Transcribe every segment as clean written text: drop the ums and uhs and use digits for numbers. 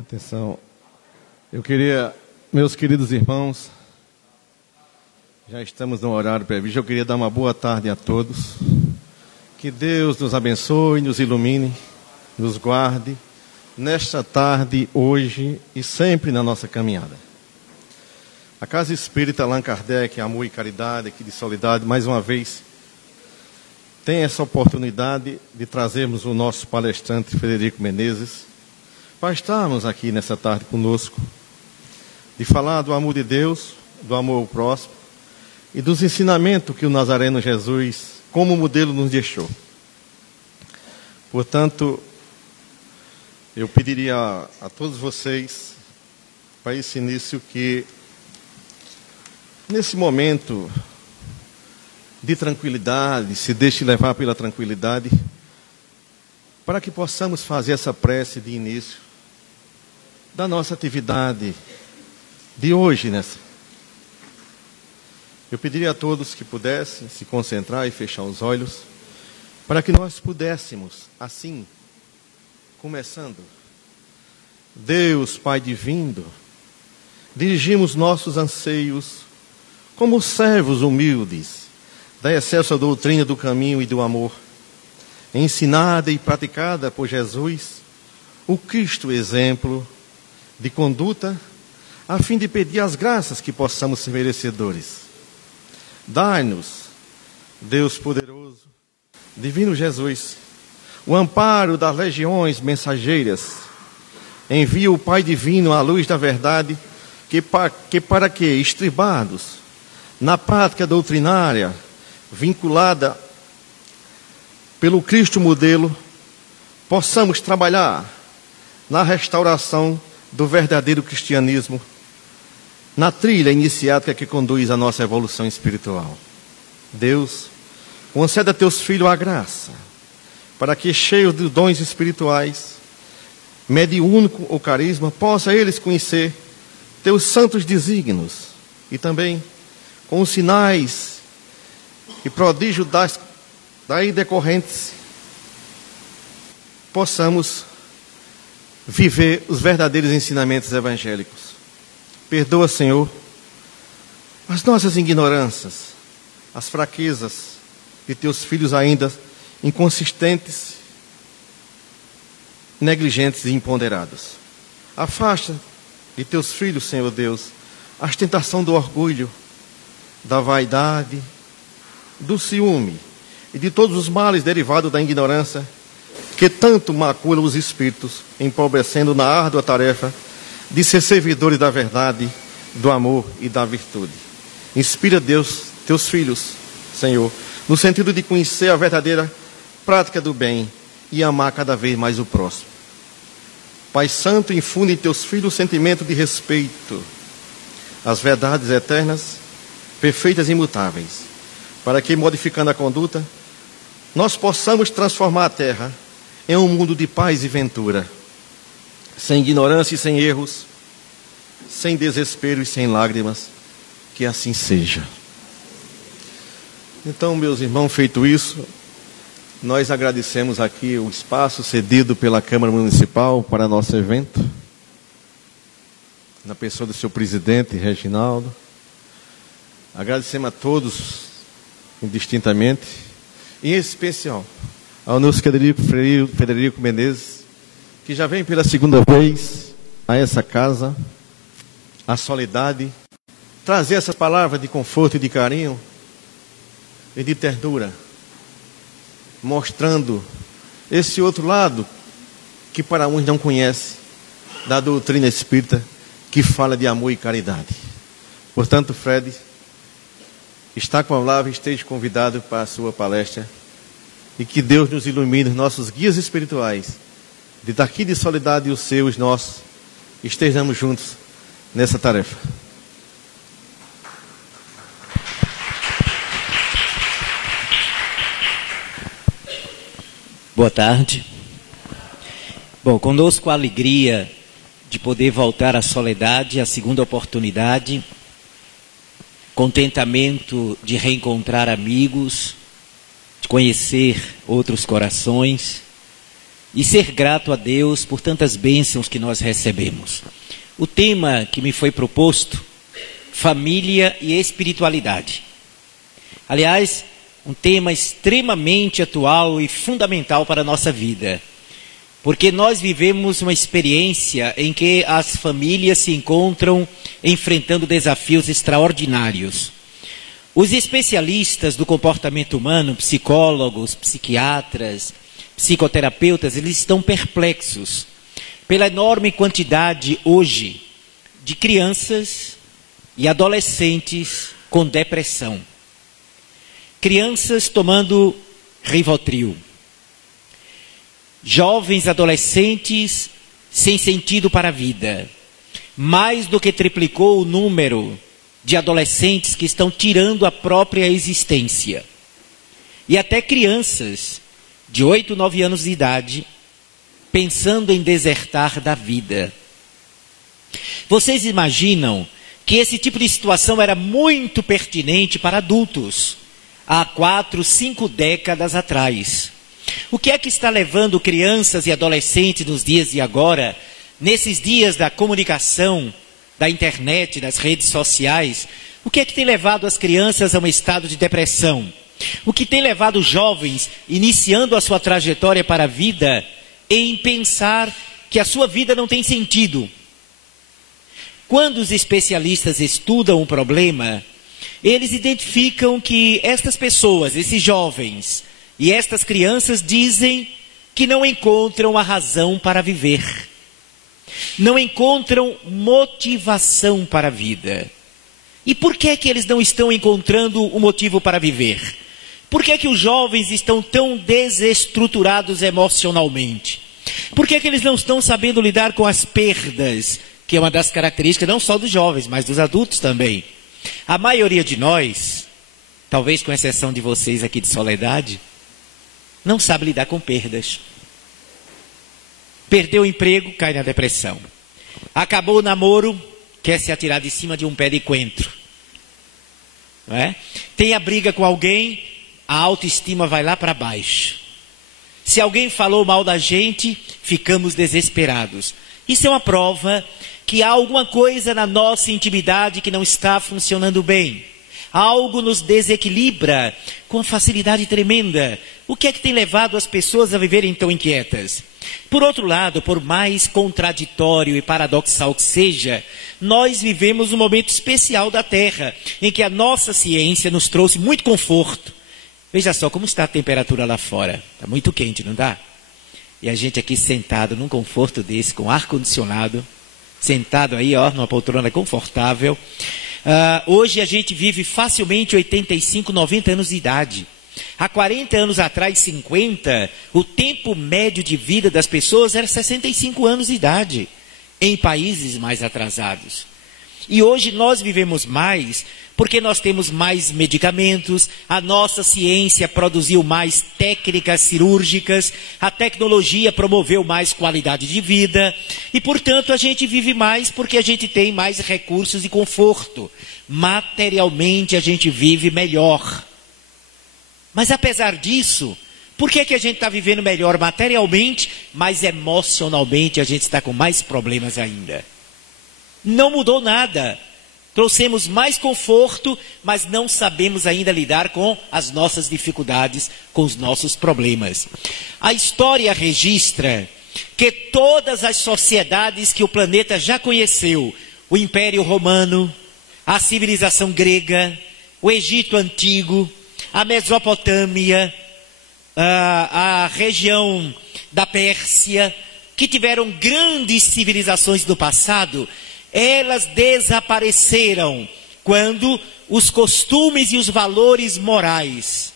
Atenção, eu queria, meus queridos irmãos, já estamos no horário previsto, eu queria dar uma boa tarde a todos. Que Deus nos abençoe, nos ilumine, nos guarde, nesta tarde, hoje e sempre na nossa caminhada. A Casa Espírita Allan Kardec, Amor e Caridade, aqui de Soledade, mais uma vez, tem essa oportunidade de trazermos o nosso palestrante Frederico Menezes, para estarmos aqui nessa tarde conosco, de falar do amor de Deus, do amor ao próximo e dos ensinamentos que o Nazareno Jesus, como modelo, nos deixou. Portanto, eu pediria a todos vocês, para esse início, que nesse momento de tranquilidade, se deixe levar pela tranquilidade, para que possamos fazer essa prece de início da nossa atividade de hoje, Eu pediria a todos que pudessem se concentrar e fechar os olhos, para que nós pudéssemos, assim, começando. Deus, Pai divino, dirigimos nossos anseios como servos humildes da excelsa doutrina do caminho e do amor, ensinada e praticada por Jesus, o Cristo exemplo de conduta, a fim de pedir as graças que possamos ser merecedores. Dai-nos, Deus poderoso, divino Jesus, o amparo das legiões mensageiras. Envia o Pai divino à luz da verdade, para que, estribados na prática doutrinária, vinculada pelo Cristo modelo, possamos trabalhar na restauração do verdadeiro cristianismo, na trilha iniciática que conduz a nossa evolução espiritual. Deus, conceda a teus filhos a graça, para que, cheios de dons espirituais, mediúnico ou carisma, possa eles conhecer teus santos desígnios e também, com os sinais e prodígios daí decorrentes, possamos viver os verdadeiros ensinamentos evangélicos. Perdoa, Senhor, as nossas ignorâncias, as fraquezas de teus filhos ainda inconsistentes, negligentes e imponderados. Afasta de teus filhos, Senhor Deus, a tentação do orgulho, da vaidade, do ciúme e de todos os males derivados da ignorância, que tanto macula os espíritos, empobrecendo na árdua tarefa de ser servidores da verdade, do amor e da virtude. Inspira, Deus, teus filhos, Senhor, no sentido de conhecer a verdadeira prática do bem e amar cada vez mais o próximo. Pai Santo, infunde em teus filhos o sentimento de respeito às verdades eternas, perfeitas e imutáveis, para que, modificando a conduta, nós possamos transformar a terra em um mundo de paz e ventura, sem ignorância e sem erros, sem desespero e sem lágrimas, que assim seja. Então, meus irmãos, feito isso, nós agradecemos aqui o espaço cedido pela Câmara Municipal para nosso evento, na pessoa do seu presidente, Reginaldo. Agradecemos a todos, indistintamente, e em especial ao nosso Frederico Menezes, que já vem pela segunda vez a essa casa, a Soledade, trazer essas palavras de conforto e de carinho e de ternura, mostrando esse outro lado que para uns não conhece, da doutrina espírita, que fala de amor e caridade. Portanto, Fred, está com a palavra, esteja convidado para a sua palestra, e que Deus nos ilumine, os nossos guias espirituais, de daqui de Soledade e os seus, nossos, estejamos juntos nessa tarefa. Boa tarde. Bom, conosco a alegria de poder voltar à Soledade, a segunda oportunidade, contentamento de reencontrar amigos, de conhecer outros corações e ser grato a Deus por tantas bênçãos que nós recebemos. O tema que me foi proposto, família e espiritualidade. Aliás, um tema extremamente atual e fundamental para a nossa vida. Porque nós vivemos uma experiência em que as famílias se encontram enfrentando desafios extraordinários. Os especialistas do comportamento humano, psicólogos, psiquiatras, psicoterapeutas, eles estão perplexos pela enorme quantidade hoje de crianças e adolescentes com depressão. Crianças tomando Rivotril. Jovens adolescentes sem sentido para a vida. Mais do que triplicou o número de adolescentes que estão tirando a própria existência. E até crianças de 8, 9 anos de idade pensando em desertar da vida. Vocês imaginam que esse tipo de situação era muito pertinente para adultos há 4, 5 décadas atrás. O que é que está levando crianças e adolescentes nos dias de agora, nesses dias da comunicação, da internet, das redes sociais, o que é que tem levado as crianças a um estado de depressão? O que tem levado os jovens, iniciando a sua trajetória para a vida, em pensar que a sua vida não tem sentido? Quando os especialistas estudam um problema, eles identificam que estas pessoas, esses jovens e estas crianças dizem que não encontram a razão para viver. Não encontram motivação para a vida. E por que é que eles não estão encontrando o motivo para viver? Por que é que os jovens estão tão desestruturados emocionalmente? Por que é que eles não estão sabendo lidar com as perdas, que é uma das características não só dos jovens, mas dos adultos também? A maioria de nós, talvez com exceção de vocês aqui de Soledade, não sabe lidar com perdas. Perdeu o emprego, cai na depressão. Acabou o namoro, quer se atirar de cima de um pé de coentro. Não é? Tem a briga com alguém, a autoestima vai lá para baixo. Se alguém falou mal da gente, ficamos desesperados. Isso é uma prova que há alguma coisa na nossa intimidade que não está funcionando bem. Algo nos desequilibra com facilidade tremenda. O que é que tem levado as pessoas a viverem tão inquietas? Por outro lado, por mais contraditório e paradoxal que seja, nós vivemos um momento especial da Terra, em que a nossa ciência nos trouxe muito conforto. Veja só como está a temperatura lá fora. Está muito quente, não dá? E a gente aqui sentado num conforto desse, com ar-condicionado, sentado aí, ó, numa poltrona confortável. Hoje a gente vive facilmente 85, 90 anos de idade. Há 40 anos atrás, 50, o tempo médio de vida das pessoas era 65 anos de idade, em países mais atrasados. E hoje nós vivemos mais porque nós temos mais medicamentos, a nossa ciência produziu mais técnicas cirúrgicas, a tecnologia promoveu mais qualidade de vida, e portanto a gente vive mais porque a gente tem mais recursos e conforto. Materialmente a gente vive melhor. Mas apesar disso, por que a gente está vivendo melhor materialmente, mas emocionalmente a gente está com mais problemas ainda? Não mudou nada. Trouxemos mais conforto, mas não sabemos ainda lidar com as nossas dificuldades, com os nossos problemas. A história registra que todas as sociedades que o planeta já conheceu, o Império Romano, a civilização grega, o Egito Antigo, a Mesopotâmia, a região da Pérsia, que tiveram grandes civilizações do passado, elas desapareceram quando os costumes e os valores morais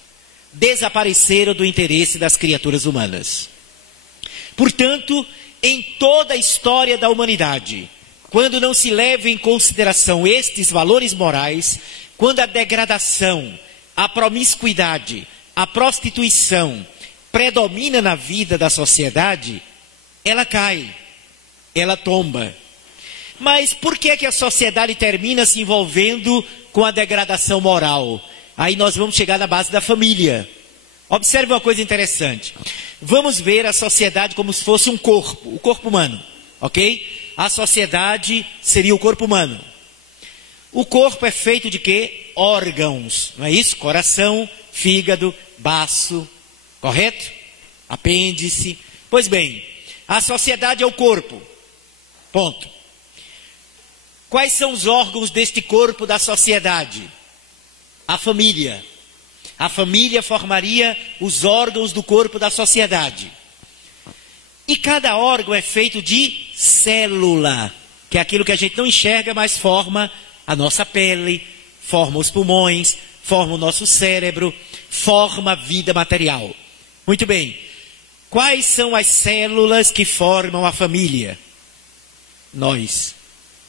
desapareceram do interesse das criaturas humanas. Portanto, em toda a história da humanidade, quando não se leva em consideração estes valores morais, quando a degradação, a promiscuidade, a prostituição predomina na vida da sociedade, ela cai, ela tomba. Mas por que a sociedade termina se envolvendo com a degradação moral? Aí nós vamos chegar na base da família. Observe uma coisa interessante. Vamos ver a sociedade como se fosse um corpo, o corpo humano, ok? A sociedade seria o corpo humano. O corpo é feito de quê? Órgãos, não é isso? Coração, fígado, baço, correto? Apêndice. Pois bem, a sociedade é o corpo. Ponto. Quais são os órgãos deste corpo da sociedade? A família. A família formaria os órgãos do corpo da sociedade. E cada órgão é feito de célula, que é aquilo que a gente não enxerga, mas forma a nossa pele, forma os pulmões, forma o nosso cérebro, forma a vida material. Muito bem. Quais são as células que formam a família? Nós,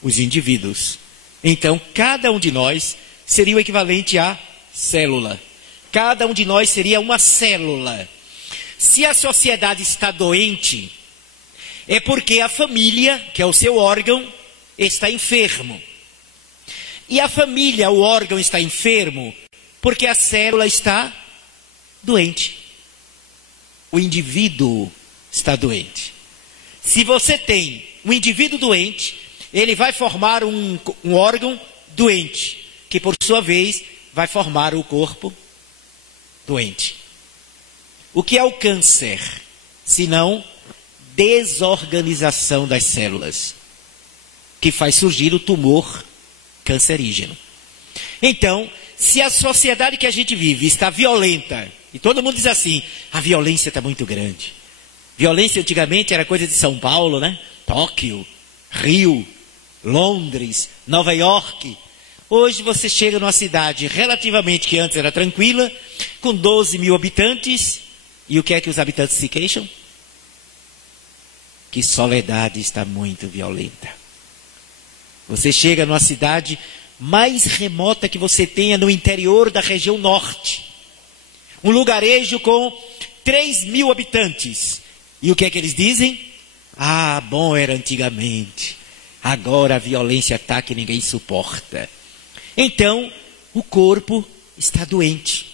os indivíduos. Então, cada um de nós seria o equivalente a célula. Cada um de nós seria uma célula. Se a sociedade está doente, é porque a família, que é o seu órgão, está enfermo. E a família, o órgão, está enfermo porque a célula está doente. O indivíduo está doente. Se você tem um indivíduo doente, ele vai formar um órgão doente, que por sua vez vai formar o corpo doente. O que é o câncer? Senão desorganização das células, que faz surgir o tumor cancerígeno. Então, se a sociedade que a gente vive está violenta, e todo mundo diz assim, a violência está muito grande. Violência antigamente era coisa de São Paulo, né? Tóquio, Rio, Londres, Nova York. Hoje você chega numa cidade relativamente que antes era tranquila, com 12 mil habitantes, e o que é que os habitantes se queixam? Que Soledade está muito violenta. Você chega numa cidade mais remota que você tenha no interior da região norte. Um lugarejo com 3 mil habitantes. E o que é que eles dizem? Ah, bom era antigamente. Agora a violência está que ninguém suporta. Então, o corpo está doente.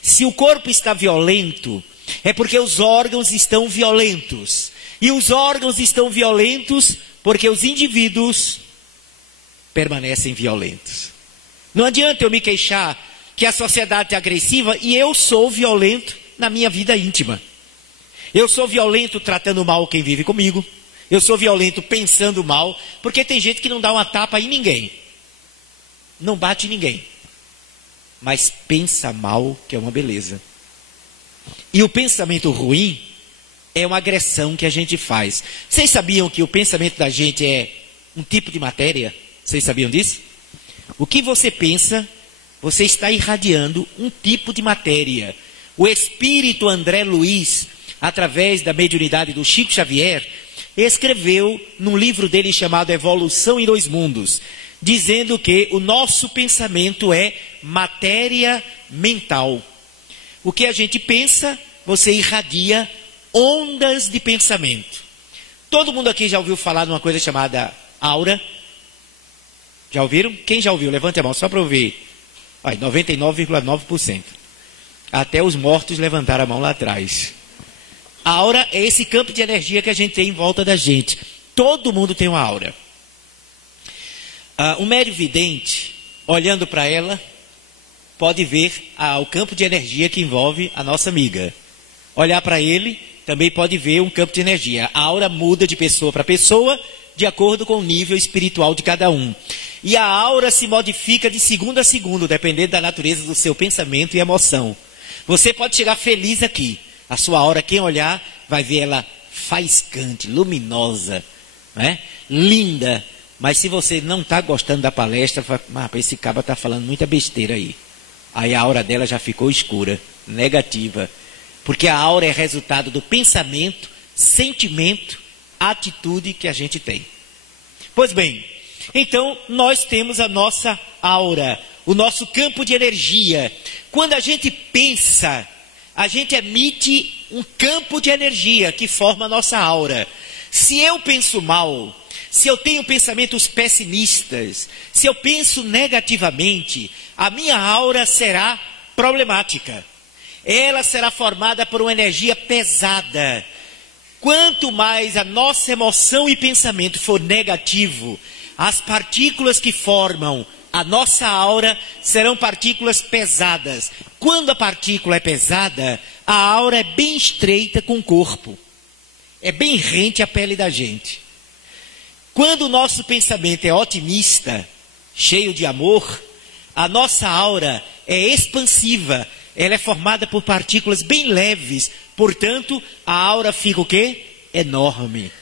Se o corpo está violento, é porque os órgãos estão violentos. E os órgãos estão violentos porque os indivíduos permanecem violentos. Não adianta eu me queixar que a sociedade é agressiva e eu sou violento na minha vida íntima. Eu sou violento tratando mal quem vive comigo. Eu sou violento pensando mal, porque tem gente que não dá uma tapa em ninguém. Não bate em ninguém. Mas pensa mal, que é uma beleza. E o pensamento ruim é uma agressão que a gente faz. Vocês sabiam que o pensamento da gente é um tipo de matéria? Vocês sabiam disso? O que você pensa, você está irradiando um tipo de matéria. O espírito André Luiz, através da mediunidade do Chico Xavier, escreveu num livro dele chamado Evolução em Dois Mundos, dizendo que o nosso pensamento é matéria mental. O que a gente pensa, você irradia ondas de pensamento. Todo mundo aqui já ouviu falar de uma coisa chamada aura? Já ouviram? Quem já ouviu? Levante a mão, só para eu ver. 99,9%. Até os mortos levantaram a mão lá atrás. A aura é esse campo de energia que a gente tem em volta da gente. Todo mundo tem uma aura. Um médium vidente, olhando para ela, pode ver o campo de energia que envolve a nossa amiga. Olhar para ele, também pode ver um campo de energia. A aura muda de pessoa para pessoa, de acordo com o nível espiritual de cada um. E a aura se modifica de segundo a segundo, dependendo da natureza do seu pensamento e emoção. Você pode chegar feliz aqui. A sua aura, quem olhar, vai ver ela faiscante, luminosa, né? Linda. Mas se você não está gostando da palestra, esse cara está falando muita besteira aí. Aí a aura dela já ficou escura, negativa. Porque a aura é resultado do pensamento, sentimento, atitude que a gente tem. Pois bem, então nós temos a nossa aura, o nosso campo de energia. Quando a gente pensa, a gente emite um campo de energia que forma a nossa aura. Se eu penso mal, se eu tenho pensamentos pessimistas, se eu penso negativamente, a minha aura será problemática. ela será formada por uma energia pesada. Quanto mais a nossa emoção e pensamento for negativo, as partículas que formam a nossa aura serão partículas pesadas. Quando a partícula é pesada, a aura é bem estreita com o corpo. É bem rente à pele da gente. Quando o nosso pensamento é otimista, cheio de amor, a nossa aura é expansiva. Ela é formada por partículas bem leves. Portanto, a aura fica o quê? Enorme.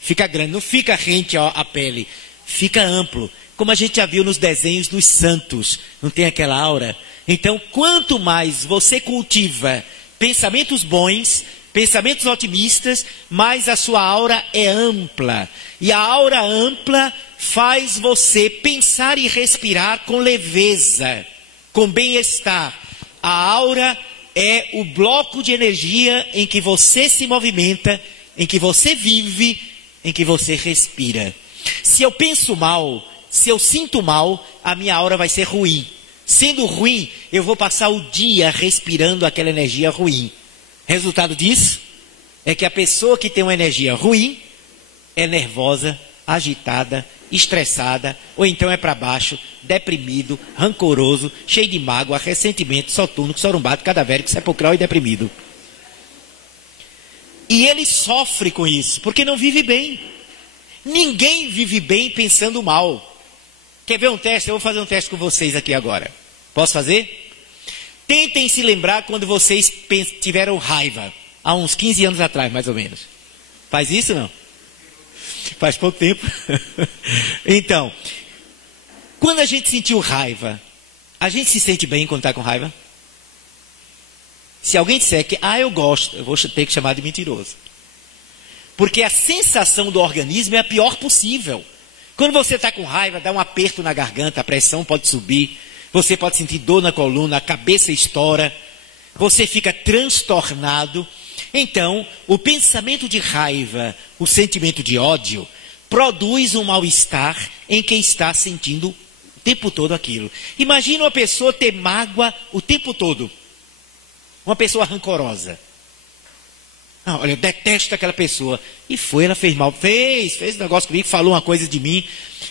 Fica grande. Não fica rente à pele. Fica amplo. Como a gente já viu nos desenhos dos santos. Não tem aquela aura? Então, quanto mais você cultiva pensamentos bons, pensamentos otimistas, mais a sua aura é ampla. E a aura ampla faz você pensar e respirar com leveza, com bem-estar. A aura é o bloco de energia em que você se movimenta, em que você vive, em que você respira. Se eu penso mal, se eu sinto mal, a minha aura vai ser ruim. Sendo ruim, eu vou passar o dia respirando aquela energia ruim. Resultado disso é que a pessoa que tem uma energia ruim é nervosa, agitada, estressada, ou então é para baixo, deprimido, rancoroso, cheio de mágoa, ressentimento, soturno, sorumbado, cadavérico, sepulcral e deprimido. E ele sofre com isso, porque não vive bem. Ninguém vive bem pensando mal. Quer ver um teste? Eu vou fazer um teste com vocês aqui agora. Posso fazer? Tentem se lembrar quando vocês tiveram raiva. Há uns 15 anos atrás, mais ou menos. Faz isso, não? Faz pouco tempo. Então, quando a gente sentiu raiva, a gente se sente bem quando está com raiva? Se alguém disser que, eu gosto, eu vou ter que chamar de mentiroso. Porque a sensação do organismo é a pior possível. Quando você está com raiva, dá um aperto na garganta, a pressão pode subir, você pode sentir dor na coluna, a cabeça estoura, você fica transtornado. Então, o pensamento de raiva, o sentimento de ódio, produz um mal-estar em quem está sentindo o tempo todo aquilo. Imagina uma pessoa ter mágoa o tempo todo. Uma pessoa rancorosa. Olha, eu detesto aquela pessoa. E ela fez mal. Fez um negócio comigo, falou uma coisa de mim.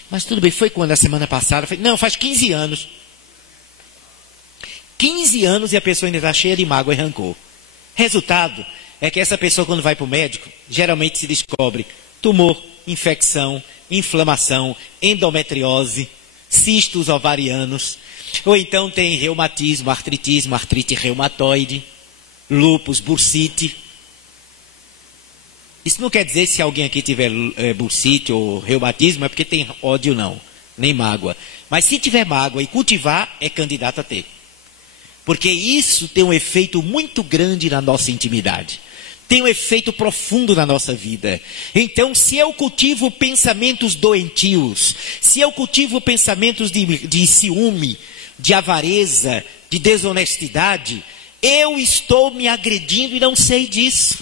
Mas tudo bem, foi quando? A semana passada? Não, faz 15 anos. 15 anos e a pessoa ainda está cheia de mágoa e rancor. Resultado é que essa pessoa, quando vai para o médico, geralmente se descobre tumor, infecção, inflamação, endometriose, cistos ovarianos, ou então tem reumatismo, artrite reumatoide, lúpus, bursite. Isso não quer dizer se alguém aqui tiver bursite ou reumatismo, é porque tem ódio não, nem mágoa. Mas se tiver mágoa e cultivar, é candidato a ter. Porque isso tem um efeito muito grande na nossa intimidade. Tem um efeito profundo na nossa vida. Então, se eu cultivo pensamentos doentios, se eu cultivo pensamentos de ciúme, de avareza, de desonestidade, eu estou me agredindo e não sei disso.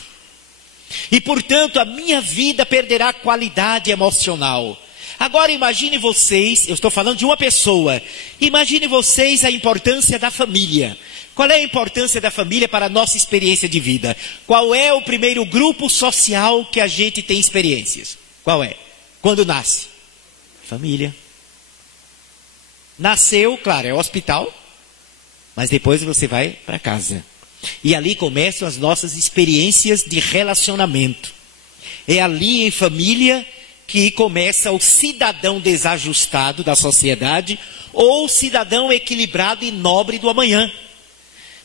E, portanto, a minha vida perderá qualidade emocional. Agora imagine vocês, eu estou falando de uma pessoa, imagine vocês a importância da família. Qual é a importância da família para a nossa experiência de vida? Qual é o primeiro grupo social que a gente tem experiências? Qual é? Quando nasce? Família. Nasceu, claro, é o hospital, mas depois você vai para casa. E ali começam as nossas experiências de relacionamento. É ali em família que começa o cidadão desajustado da sociedade ou o cidadão equilibrado e nobre do amanhã.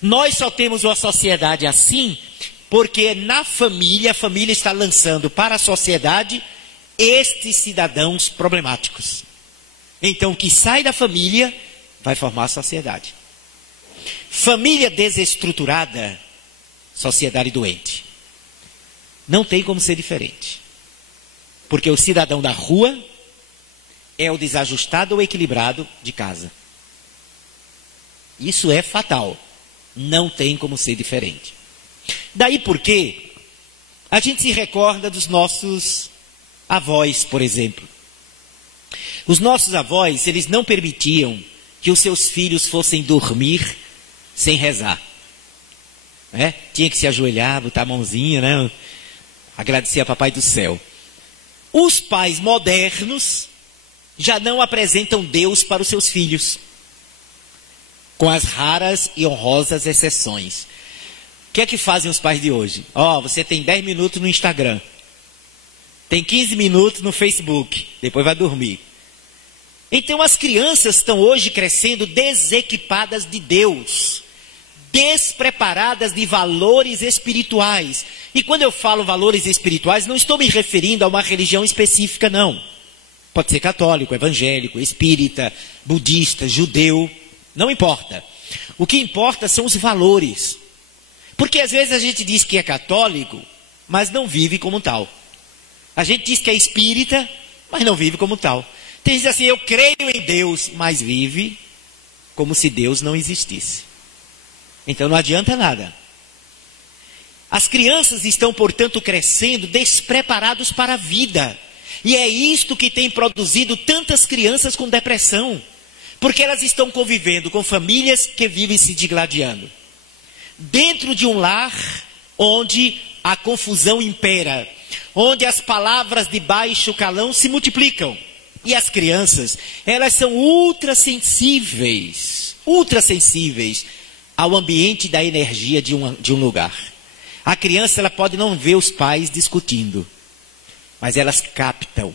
Nós só temos uma sociedade assim porque na família, a família está lançando para a sociedade estes cidadãos problemáticos. Então, o que sai da família vai formar a sociedade. Família desestruturada, sociedade doente. Não tem como ser diferente. Porque o cidadão da rua é o desajustado ou equilibrado de casa. Isso é fatal. Não tem como ser diferente. Daí porque a gente se recorda dos nossos avós, por exemplo. Os nossos avós, eles não permitiam que os seus filhos fossem dormir sem rezar. né? Tinha que se ajoelhar, botar a mãozinha, né? Agradecer a Papai do Céu. Os pais modernos já não apresentam Deus para os seus filhos, com as raras e honrosas exceções. O que é que fazem os pais de hoje? Você tem 10 minutos no Instagram, tem 15 minutos no Facebook, depois vai dormir. Então as crianças estão hoje crescendo desequipadas de Deus, despreparadas de valores espirituais. E quando eu falo valores espirituais, não estou me referindo a uma religião específica, não. Pode ser católico, evangélico, espírita, budista, judeu, não importa. O que importa são os valores. Porque às vezes a gente diz que é católico, mas não vive como tal. A gente diz que é espírita, mas não vive como tal. Tem gente assim, eu creio em Deus, mas vive como se Deus não existisse. Então não adianta nada. As crianças estão, portanto, crescendo despreparados para a vida. E é isto que tem produzido tantas crianças com depressão. Porque elas estão convivendo com famílias que vivem se digladiando. Dentro de um lar onde a confusão impera. Onde as palavras de baixo calão se multiplicam. E as crianças, elas são ultrassensíveis ao ambiente da energia de um lugar. A criança, ela pode não ver os pais discutindo, mas elas captam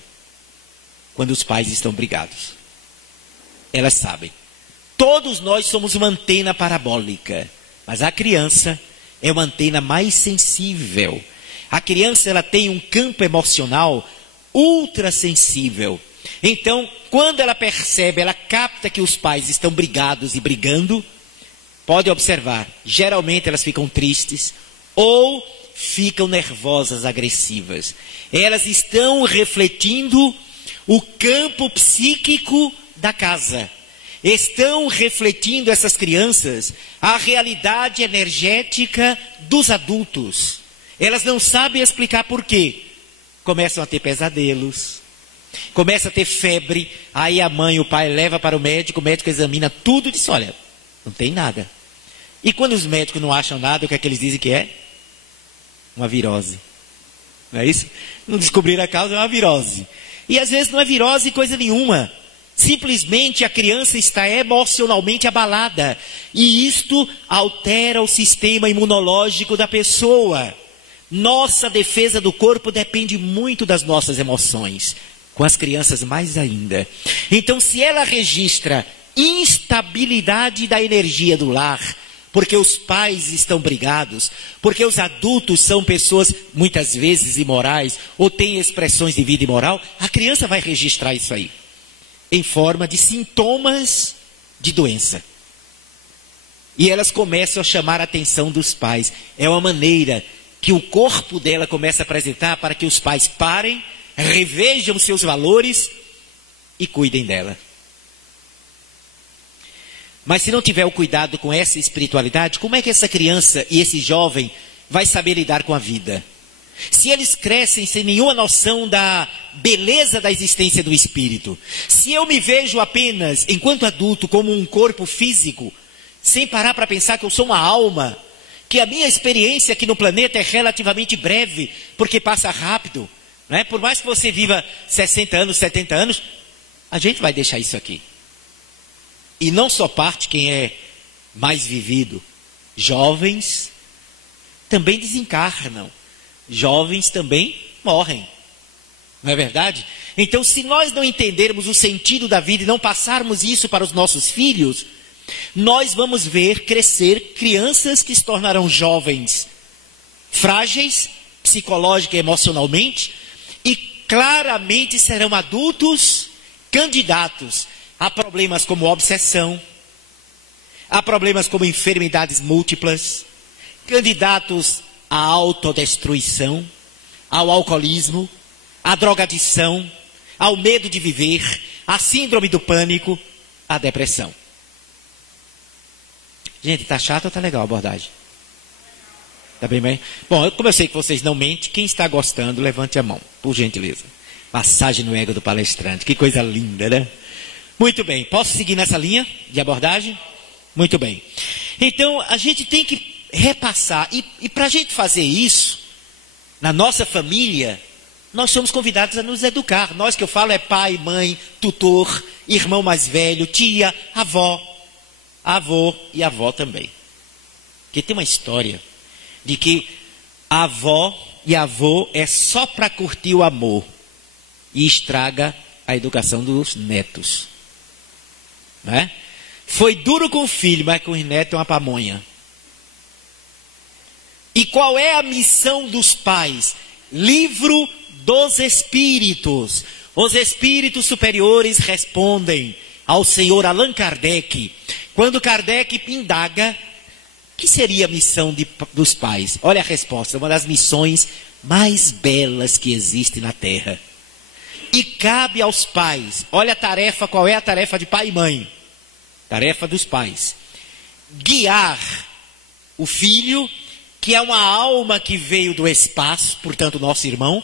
quando os pais estão brigados. Elas sabem. Todos nós somos uma antena parabólica, mas a criança é uma antena mais sensível. A criança, ela tem um campo emocional ultrassensível. Então, quando ela percebe, ela capta que os pais estão brigados e brigando, pode observar, geralmente elas ficam tristes ou ficam nervosas, agressivas. Elas estão refletindo o campo psíquico da casa. Estão refletindo, essas crianças, a realidade energética dos adultos. Elas não sabem explicar por quê. Começam a ter pesadelos, começam a ter febre, aí a mãe e o pai levam para o médico examina tudo e diz, olha, não tem nada. E quando os médicos não acham nada, o que é que eles dizem que é? Uma virose. Não é isso? Não descobriram a causa, é uma virose. E às vezes não é virose coisa nenhuma. Simplesmente a criança está emocionalmente abalada. E isto altera o sistema imunológico da pessoa. Nossa defesa do corpo depende muito das nossas emoções. Com as crianças mais ainda. Então, se ela registra instabilidade da energia do lar, porque os pais estão brigados, porque os adultos são pessoas muitas vezes imorais, ou têm expressões de vida imoral, a criança vai registrar isso aí, em forma de sintomas de doença. E elas começam a chamar a atenção dos pais. É uma maneira que o corpo dela começa a apresentar para que os pais parem, revejam seus valores e cuidem dela. Mas se não tiver o cuidado com essa espiritualidade, como é que essa criança e esse jovem vai saber lidar com a vida? Se eles crescem sem nenhuma noção da beleza da existência do espírito, se eu me vejo apenas, enquanto adulto, como um corpo físico, sem parar para pensar que eu sou uma alma, que a minha experiência aqui no planeta é relativamente breve, porque passa rápido, né? Por mais que você viva 60 anos, 70 anos, a gente vai deixar isso aqui. E não só parte quem é mais vivido. Jovens também desencarnam. Jovens também morrem. Não é verdade? Então, se nós não entendermos o sentido da vida e não passarmos isso para os nossos filhos, nós vamos ver crescer crianças que se tornarão jovens frágeis, psicológica e emocionalmente, e claramente serão adultos candidatos a problemas como obsessão, a problemas como enfermidades múltiplas, candidatos à autodestruição, ao alcoolismo, à drogadição, ao medo de viver, à síndrome do pânico, à depressão. Gente, tá chato ou tá legal a abordagem? Tá bem, bem? Bom, como eu sei que vocês não mentem, quem está gostando, levante a mão, por gentileza. Massagem no ego do palestrante, que coisa linda, né? Muito bem, posso seguir nessa linha de abordagem? Muito bem. Então, a gente tem que repassar. E para a gente fazer isso, na nossa família, nós somos convidados a nos educar. Nós que eu falo é pai, mãe, tutor, irmão mais velho, tia, avó, avô e avó também. Porque tem uma história de que a avó e avô é só para curtir o amor e estraga a educação dos netos. Né? Foi duro com o filho, mas com os netos é uma pamonha. E qual é a missão dos pais? Livro dos Espíritos. Os espíritos superiores respondem ao senhor Allan Kardec. Quando Kardec indaga, o que seria a missão dos pais? Olha a resposta, uma das missões mais belas que existe na Terra. E cabe aos pais, olha a tarefa, qual é a tarefa de pai e mãe? Tarefa dos pais. Guiar o filho, que é uma alma que veio do espaço, portanto nosso irmão,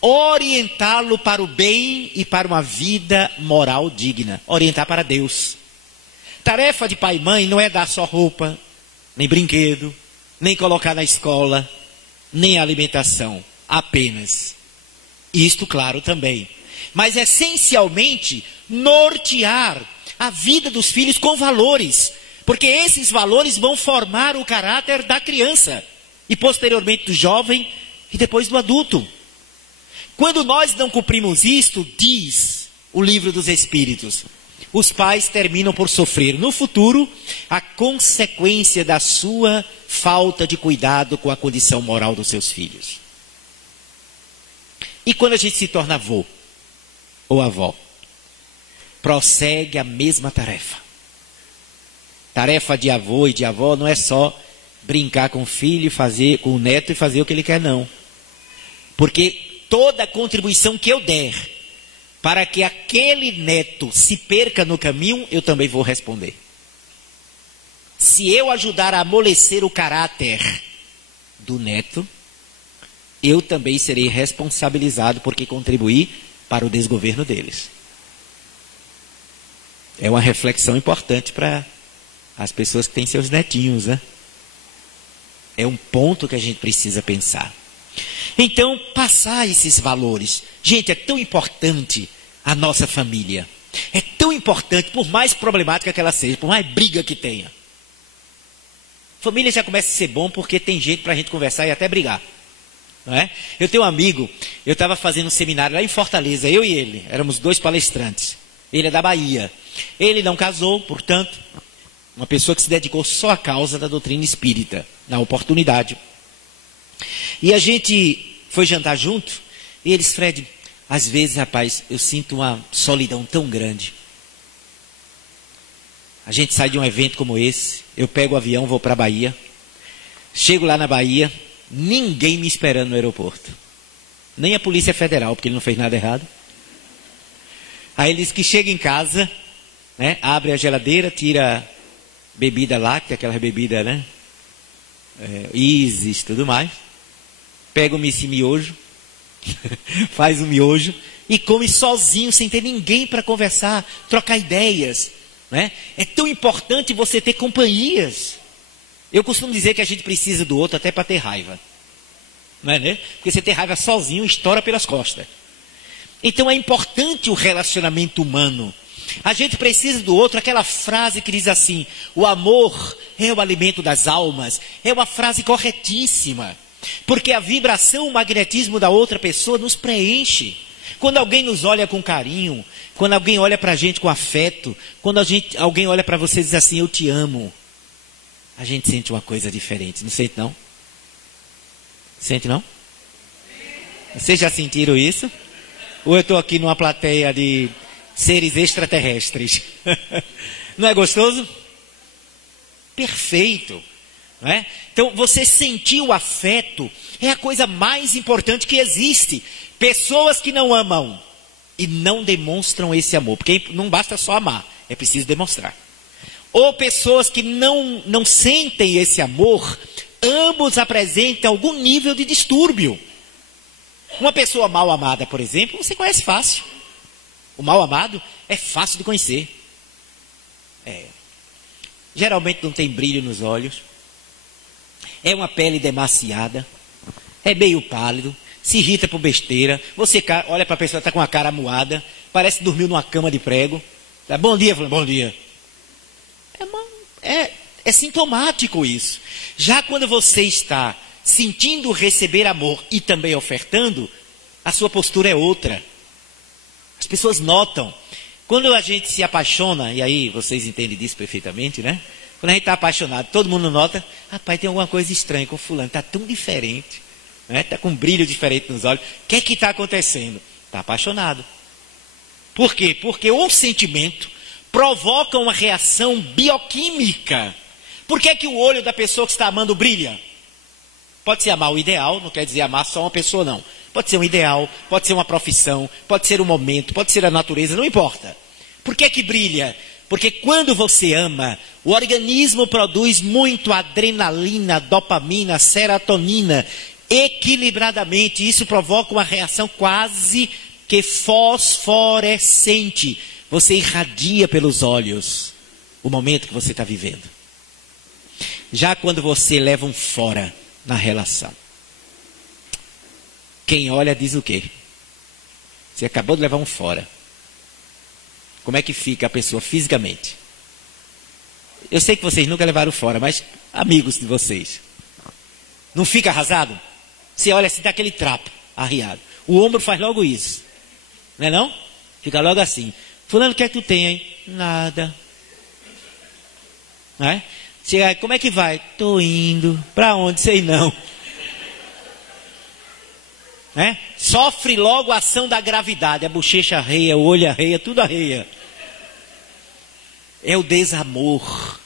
orientá-lo para o bem e para uma vida moral digna, orientar para Deus. Tarefa de pai e mãe não é dar só roupa, nem brinquedo, nem colocar na escola, nem alimentação, apenas. Isto, claro, também. Mas essencialmente nortear a vida dos filhos com valores, porque esses valores vão formar o caráter da criança e posteriormente do jovem e depois do adulto. Quando nós não cumprimos isto, diz o livro dos Espíritos, os pais terminam por sofrer no futuro a consequência da sua falta de cuidado com a condição moral dos seus filhos. E quando a gente se torna avô ou avó, prossegue a mesma tarefa. Tarefa de avô e de avó não é só brincar com o filho, fazer com o neto e fazer o que ele quer, não. Porque toda contribuição que eu der para que aquele neto se perca no caminho, eu também vou responder. Se eu ajudar a amolecer o caráter do neto, eu também serei responsabilizado porque contribuí para o desgoverno deles. É uma reflexão importante para as pessoas que têm seus netinhos, né? É um ponto que a gente precisa pensar. Então, passar esses valores. Gente, é tão importante a nossa família. É tão importante, por mais problemática que ela seja, por mais briga que tenha. Família já começa a ser bom porque tem jeito para a gente conversar e até brigar. Não é? Eu tenho um amigo, eu estava fazendo um seminário lá em Fortaleza, eu e ele, éramos 2 palestrantes. Ele é da Bahia. Ele não casou, portanto, uma pessoa que se dedicou só à causa da doutrina espírita, na oportunidade. E a gente foi jantar junto, e eles, Fred, às vezes, rapaz, eu sinto uma solidão tão grande. A gente sai de um evento como esse, eu pego o avião, vou para a Bahia, chego lá na Bahia, ninguém me esperando no aeroporto. Nem a Polícia Federal, porque ele não fez nada errado. Aí ele diz que chega em casa, né, abre a geladeira, tira bebida láctea, aquela bebida, né? Isis, tudo mais. Pega esse miojo, faz o miojo e come sozinho, sem ter ninguém para conversar, trocar ideias. Né? É tão importante você ter companhias. Eu costumo dizer que a gente precisa do outro até para ter raiva. Não é, né? Porque você ter raiva sozinho estoura pelas costas. Então é importante o relacionamento humano. A gente precisa do outro, aquela frase que diz assim, o amor é o alimento das almas, é uma frase corretíssima, porque a vibração, o magnetismo da outra pessoa nos preenche. Quando alguém nos olha com carinho, quando alguém olha para a gente com afeto, quando alguém olha para você e diz assim, eu te amo, a gente sente uma coisa diferente, não sente não? Sente não? Vocês já sentiram isso? Ou eu estou aqui numa plateia de seres extraterrestres? Não é gostoso? Perfeito. Não é? Então, você sentir o afeto é a coisa mais importante que existe. Pessoas que não amam e não demonstram esse amor, porque não basta só amar, é preciso demonstrar. Ou pessoas que não sentem esse amor, ambos apresentam algum nível de distúrbio. Uma pessoa mal amada, por exemplo, você conhece fácil. O mal amado é fácil de conhecer. Geralmente não tem brilho nos olhos. É uma pele demasiada, é meio pálido, se irrita por besteira, você olha para a pessoa, está com a cara amuada, parece que dormiu numa cama de prego. Tá, bom dia, falando, bom dia. É sintomático isso. Já quando você está sentindo receber amor e também ofertando, a sua postura é outra. As pessoas notam. Quando a gente se apaixona, e aí vocês entendem disso perfeitamente, né? Quando a gente está apaixonado, todo mundo nota, rapaz, tem alguma coisa estranha com fulano, está tão diferente, né? Está com um brilho diferente nos olhos. O que é que está acontecendo? Está apaixonado. Por quê? Porque o sentimento provoca uma reação bioquímica. Por que é que o olho da pessoa que está amando brilha? Pode ser amar o ideal, não quer dizer amar só uma pessoa, não. Pode ser um ideal, pode ser uma profissão, pode ser um momento, pode ser a natureza, não importa. Por que é que brilha? Porque quando você ama, o organismo produz muito adrenalina, dopamina, serotonina, equilibradamente. Isso provoca uma reação quase que fosforescente. Você irradia pelos olhos o momento que você está vivendo. Já quando você leva um fora na relação, quem olha diz o quê? Você acabou de levar um fora. Como é que fica a pessoa fisicamente? Eu sei que vocês nunca levaram fora, mas amigos de vocês. Não fica arrasado? Você olha assim, dá aquele trapo arriado. O ombro faz logo isso. Não é não? Fica logo assim. Fulano, o que é que tu tem, hein? Nada. Não é? Chega, como é que vai? Tô indo. Pra onde? Sei não. Né? Sofre logo a ação da gravidade, a bochecha arreia, o olho arreia, tudo arreia. É o desamor,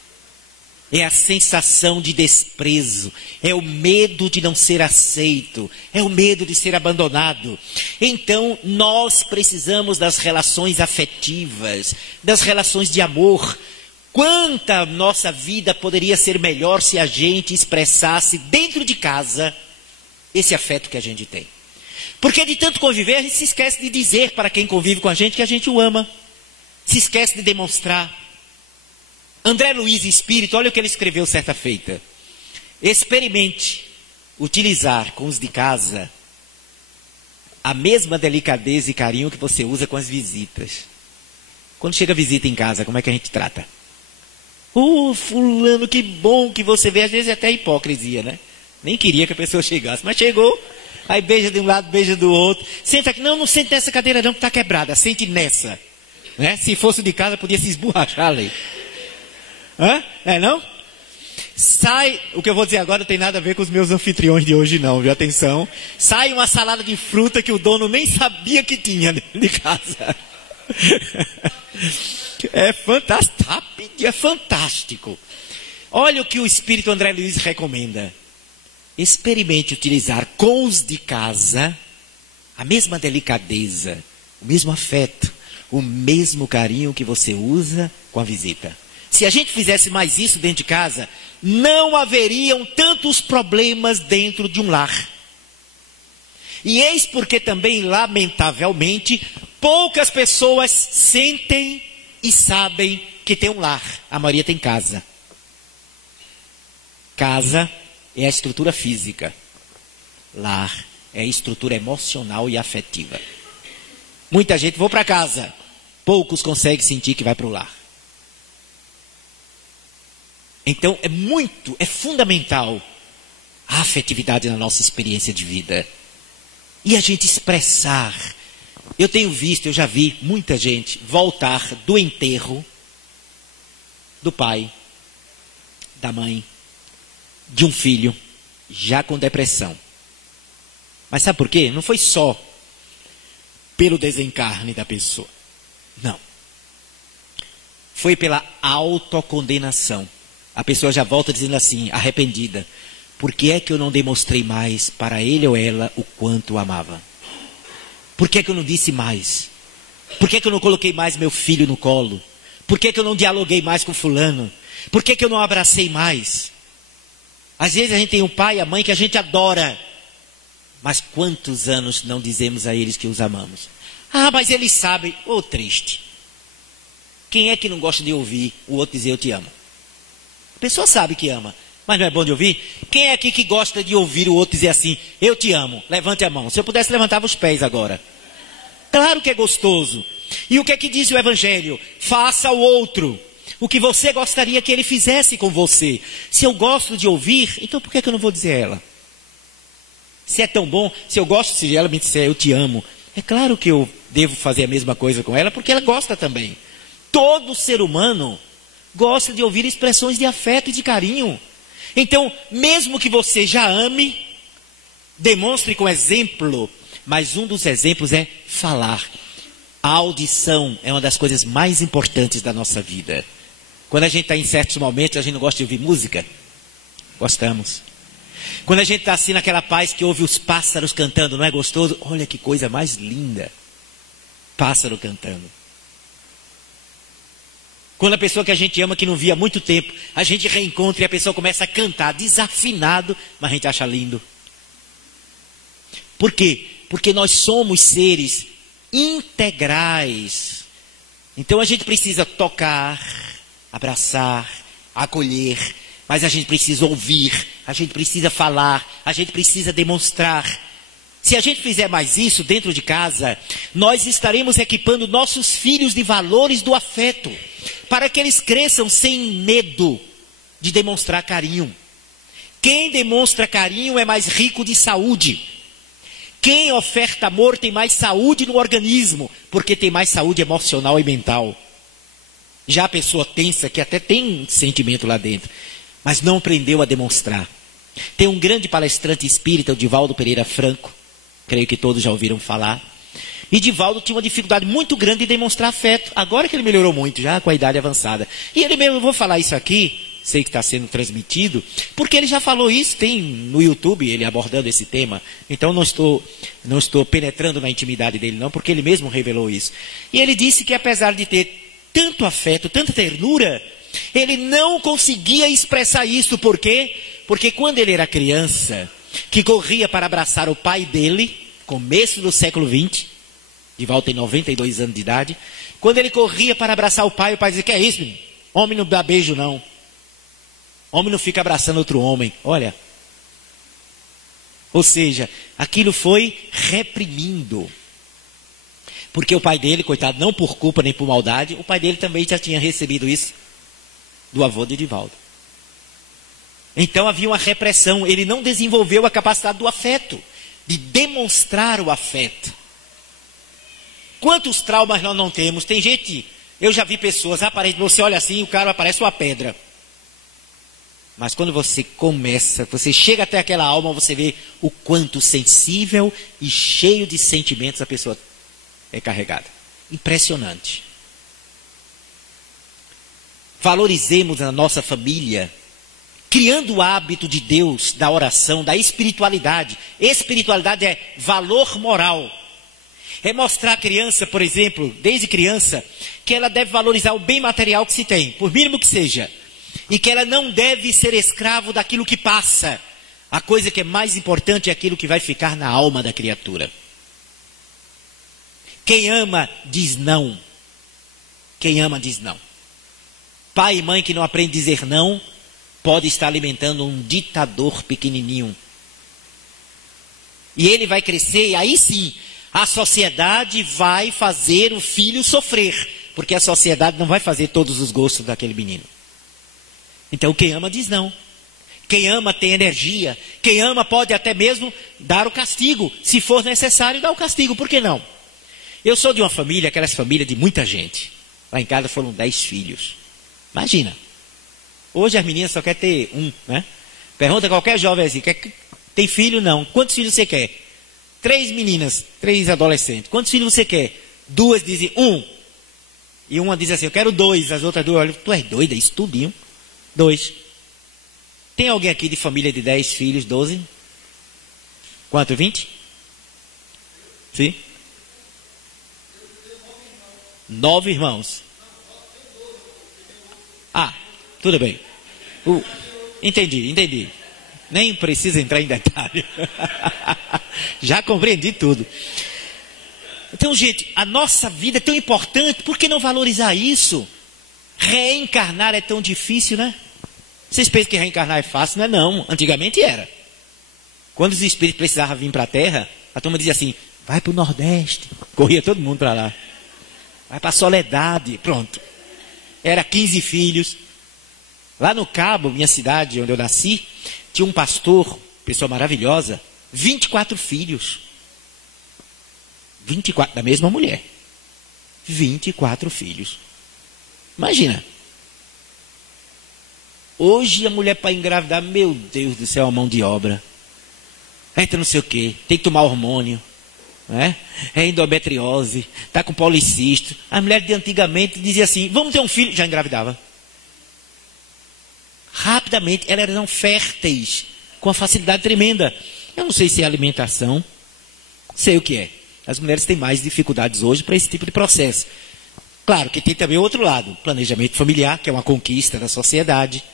é a sensação de desprezo, é o medo de não ser aceito, é o medo de ser abandonado. Então nós precisamos das relações afetivas, das relações de amor. Quanta nossa vida poderia ser melhor se a gente expressasse dentro de casa esse afeto que a gente tem. Porque de tanto conviver, a gente se esquece de dizer para quem convive com a gente que a gente o ama. Se esquece de demonstrar. André Luiz Espírito, olha o que ele escreveu certa feita. Experimente utilizar com os de casa a mesma delicadeza e carinho que você usa com as visitas. Quando chega visita em casa, como é que a gente trata? Fulano, que bom que você veio. Às vezes é até hipocrisia, né? Nem queria que a pessoa chegasse, mas chegou. Aí beija de um lado, beija do outro. Senta aqui. Não sente nessa cadeira não, que está quebrada. Sente nessa. Né? Se fosse de casa, podia se esborrachar ali. Hã? É não? Sai, o que eu vou dizer agora não tem nada a ver com os meus anfitriões de hoje não, viu? Atenção. Sai uma salada de fruta que o dono nem sabia que tinha dentro de casa. É fantástico. É fantástico. Olha o que o Espírito André Luiz recomenda. Experimente utilizar com os de casa a mesma delicadeza, o mesmo afeto, o mesmo carinho que você usa com a visita. Se a gente fizesse mais isso dentro de casa, não haveriam tantos problemas dentro de um lar. E eis porque também, lamentavelmente, poucas pessoas sentem e sabem que tem um lar. A maioria tem casa. Casa é a estrutura física. Lar é a estrutura emocional e afetiva. Muita gente vai para casa. Poucos conseguem sentir que vai para o lar. Então é fundamental a afetividade na nossa experiência de vida. E a gente expressar. Eu tenho visto, eu já vi muita gente voltar do enterro do pai, da mãe, de um filho, já com depressão. Mas sabe por quê? Não foi só pelo desencarne da pessoa. Não. Foi pela autocondenação. A pessoa já volta dizendo assim, arrependida. Por que é que eu não demonstrei mais para ele ou ela o quanto o amava? Por que é que eu não disse mais? Por que é que eu não coloquei mais meu filho no colo? Por que é que eu não dialoguei mais com fulano? Por que é que eu não abracei mais? Às vezes a gente tem o pai e a mãe que a gente adora. Mas quantos anos não dizemos a eles que os amamos? Ah, mas eles sabem. Oh, triste. Quem é que não gosta de ouvir o outro dizer eu te amo? A pessoa sabe que ama, Mas não é bom de ouvir? Quem é aqui que gosta de ouvir o outro dizer assim, eu te amo? Levante a mão. Se eu pudesse, levantava os pés agora. Claro que é gostoso. E o que é que diz o Evangelho? Faça ao outro o que você gostaria que ele fizesse com você. Se eu gosto de ouvir, então por que eu não vou dizer a ela? Se é tão bom, se eu gosto, se ela me disser eu te amo, é claro que eu devo fazer a mesma coisa com ela, porque ela gosta também. Todo ser humano gosta de ouvir expressões de afeto e de carinho. Então, mesmo que você já ame, demonstre com exemplo, mas um dos exemplos é falar. A audição é uma das coisas mais importantes da nossa vida. Quando a gente está em certos momentos, a gente não gosta de ouvir música. Gostamos. Quando a gente está assim naquela paz que ouve os pássaros cantando, não é gostoso? Olha que coisa mais linda. Pássaro cantando. Quando a pessoa que a gente ama, que não via há muito tempo, a gente reencontra e a pessoa começa a cantar desafinado, mas a gente acha lindo. Por quê? Porque nós somos seres integrais. Então a gente precisa tocar, abraçar, acolher, mas a gente precisa ouvir, a gente precisa falar, a gente precisa demonstrar. Se a gente fizer mais isso dentro de casa, nós estaremos equipando nossos filhos de valores do afeto, para que eles cresçam sem medo de demonstrar carinho. Quem demonstra carinho é mais rico de saúde. Quem oferta amor tem mais saúde no organismo, porque tem mais saúde emocional e mental. Já a pessoa tensa, que até tem um sentimento lá dentro, mas não aprendeu a demonstrar. Tem um grande palestrante espírita, o Divaldo Pereira Franco, creio que todos já ouviram falar. E Divaldo tinha uma dificuldade muito grande de demonstrar afeto. Agora que ele melhorou muito, já com a idade avançada. E ele mesmo, eu vou falar isso aqui, sei que está sendo transmitido, porque ele já falou isso, tem no YouTube ele abordando esse tema. Então não estou penetrando na intimidade dele não, porque ele mesmo revelou isso. E ele disse que apesar de ter tanto afeto, tanta ternura, ele não conseguia expressar isso. Por quê? Porque quando ele era criança, que corria para abraçar o pai dele, começo do século XX, Divaldo tem 92 anos de idade, quando ele corria para abraçar o pai dizia, que é isso, menino? Homem não dá beijo não. Homem não fica abraçando outro homem. Olha. Ou seja, aquilo foi reprimindo. Porque o pai dele, coitado, não por culpa nem por maldade, o pai dele também já tinha recebido isso do avô de Divaldo. Então havia uma repressão. Ele não desenvolveu a capacidade do afeto, de demonstrar o afeto. Quantos traumas nós não temos? Tem gente, eu já vi pessoas, aparentemente, você olha assim, o cara parece uma pedra. Mas quando você começa, você chega até aquela alma, você vê o quanto sensível e cheio de sentimentos a pessoa é carregada. Impressionante. Valorizemos a nossa família, criando o hábito de Deus, da oração, da espiritualidade. Espiritualidade é valor moral. É mostrar à criança, por exemplo, desde criança, que ela deve valorizar o bem material que se tem, por mínimo que seja. E que ela não deve ser escravo daquilo que passa. A coisa que é mais importante é aquilo que vai ficar na alma da criatura. Quem ama diz não. Quem ama diz não. Pai e mãe que não aprende a dizer não, pode estar alimentando um ditador pequenininho. E ele vai crescer, e aí sim, a sociedade vai fazer o filho sofrer. Porque a sociedade não vai fazer todos os gostos daquele menino. Então quem ama diz não. Quem ama tem energia. Quem ama pode até mesmo dar o castigo. Se for necessário, dar o castigo. Por que não? Eu sou de uma família, aquelas famílias de muita gente. Lá em casa foram 10 filhos. Imagina. Hoje as meninas só querem ter um, né? Pergunta a qualquer jovem assim, tem filho? Não. Quantos filhos você quer? 3 meninas, 3 adolescentes. Quantos filhos você quer? 2 dizem 1. E uma diz assim, eu quero 2. As outras 2 olham, tu és doida, isso tudinho. 2. Tem alguém aqui de família de 10 filhos, 12? Quanto? 20? Sim? 9 irmãos. Ah, tudo bem. Entendi. Nem precisa entrar em detalhe. Já compreendi tudo. Então, gente, a nossa vida é tão importante, por que não valorizar isso? Reencarnar é tão difícil, né? Vocês pensam que reencarnar é fácil? Não é não. Antigamente era. Quando os espíritos precisavam vir para a Terra, a turma dizia assim, vai para o Nordeste. Corria todo mundo para lá. Vai para a Soledade. Pronto. Era 15 filhos. Lá no Cabo, minha cidade, onde eu nasci, tinha um pastor, pessoa maravilhosa, 24 filhos. 24, da mesma mulher. 24 filhos. Imagina. Hoje a mulher para engravidar, meu Deus do céu, é uma mão de obra. Não sei o quê, tem que tomar hormônio. Né? É endometriose, está com policisto. A mulher de antigamente dizia assim, vamos ter um filho, já engravidava. Rapidamente, elas eram férteis, com uma facilidade tremenda. Eu não sei se é alimentação, sei o que é. As mulheres têm mais dificuldades hoje para esse tipo de processo. Claro que tem também o outro lado, planejamento familiar, que é uma conquista da sociedade.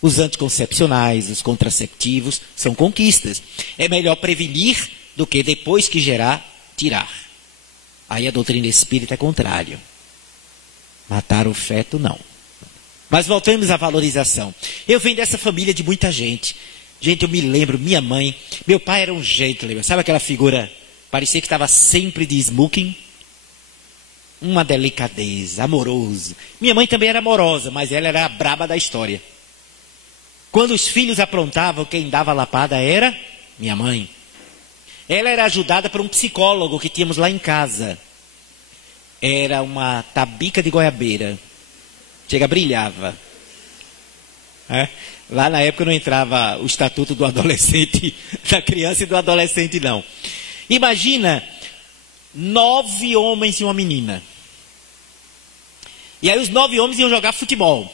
Os anticoncepcionais, os contraceptivos, são conquistas. É melhor prevenir do que depois que gerar, tirar. Aí a doutrina espírita é contrário. Matar o feto, não. Mas voltamos à valorização. Eu venho dessa família de muita gente. Gente, eu me lembro, minha mãe, meu pai era um gentleman. Sabe aquela figura, parecia que estava sempre de smoking? Uma delicadeza, amoroso. Minha mãe também era amorosa, mas ela era a braba da história. Quando os filhos aprontavam, quem dava a lapada era minha mãe. Ela era ajudada por um psicólogo que tínhamos lá em casa. Era uma tabica de goiabeira. Chega, brilhava. Lá na época não entrava o estatuto do adolescente, da criança e do adolescente, não. Imagina, 9 homens e uma menina. E aí os 9 homens iam jogar futebol.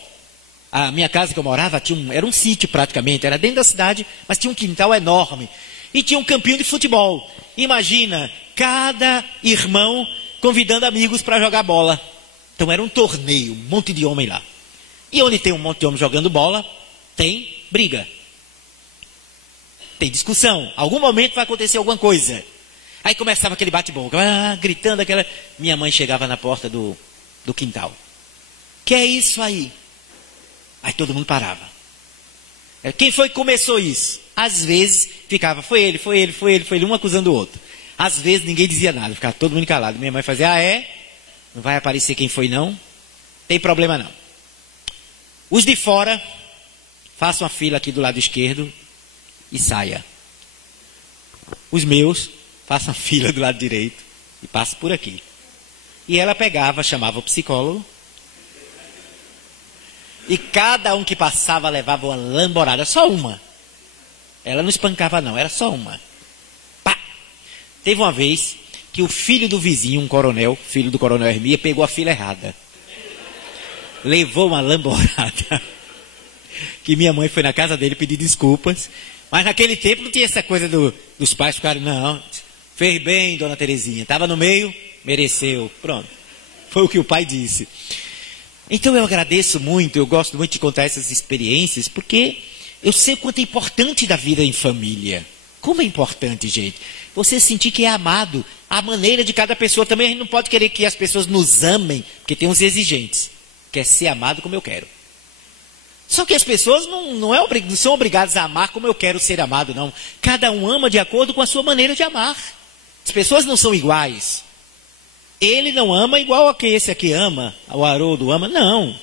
A minha casa que eu morava era um sítio praticamente, era dentro da cidade, mas tinha um quintal enorme. E tinha um campinho de futebol. Imagina, cada irmão convidando amigos para jogar bola. Então era um torneio, um monte de homem lá. E onde tem um monte de homem jogando bola, tem briga. Tem discussão. Algum momento vai acontecer alguma coisa. Aí começava aquele bate-boca, gritando aquela... Minha mãe chegava na porta do quintal. Que é isso aí? Aí todo mundo parava. Quem foi que começou isso? Às vezes ficava, foi ele, um acusando o outro. Às vezes ninguém dizia nada, ficava todo mundo calado. Minha mãe fazia, não vai aparecer quem foi não? Tem problema não. Os de fora, façam a fila aqui do lado esquerdo e saia. Os meus, façam a fila do lado direito e passem por aqui. E ela pegava, chamava o psicólogo. E cada um que passava levava uma lamborada, só uma. Ela não espancava não, era só uma. Pá! Teve uma vez que o filho do vizinho, um coronel, filho do coronel Hermia, pegou a fila errada. Levou uma lamborada. Que minha mãe foi na casa dele pedir desculpas. Mas naquele tempo não tinha essa coisa dos pais ficarem, não, fez bem, dona Terezinha. Estava no meio, mereceu. Pronto. Foi o que o pai disse. Então eu agradeço muito, eu gosto muito de contar essas experiências, porque eu sei o quanto é importante da vida em família. Como é importante, gente. Você sentir que é amado. A maneira de cada pessoa também, a gente não pode querer que as pessoas nos amem, porque tem uns exigentes. Quer ser amado como eu quero. Só que as pessoas não são obrigadas a amar como eu quero ser amado, não. Cada um ama de acordo com a sua maneira de amar. As pessoas não são iguais. Ele não ama igual a que esse aqui ama, o Haroldo ama. Não.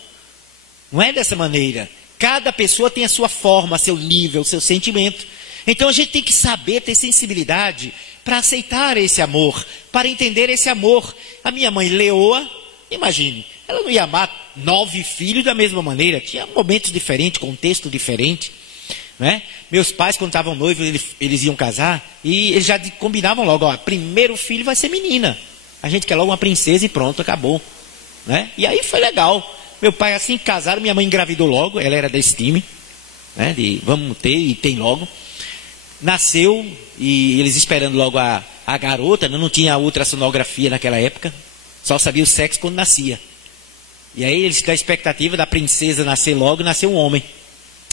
Não é dessa maneira. Cada pessoa tem a sua forma, seu nível, seu sentimento. Então a gente tem que saber ter sensibilidade para aceitar esse amor, para entender esse amor. A minha mãe Leoa, imagine, ela não ia amar 9 filhos da mesma maneira. Tinha momentos diferentes, contexto diferente. Né? Meus pais, quando estavam noivos, eles iam casar e eles já combinavam logo, ó, primeiro filho vai ser menina. A gente quer logo uma princesa e pronto, acabou. Né? E aí foi legal. Meu pai, assim que casaram, minha mãe engravidou logo. Ela era desse time. Né? De vamos ter e tem logo. Nasceu e eles esperando logo a garota. Não tinha ultrassonografia naquela época. Só sabia o sexo quando nascia. E aí eles com a expectativa da princesa nascer logo, nasceu um homem.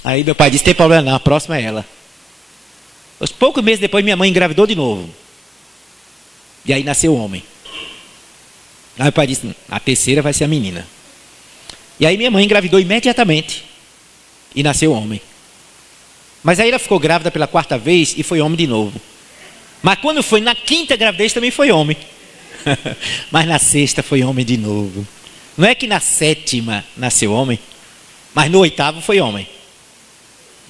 Aí meu pai disse, tem problema não, a próxima é ela. Poucos meses depois minha mãe engravidou de novo. E aí nasceu o homem. Aí o pai disse, a terceira vai ser a menina. E aí minha mãe engravidou imediatamente. e nasceu homem. Mas aí ela ficou grávida pela 4ª vez e foi homem de novo. Mas quando foi na 5ª gravidez também foi homem. Mas na 6ª foi homem de novo. Não é que na 7ª nasceu homem, mas no 8º foi homem.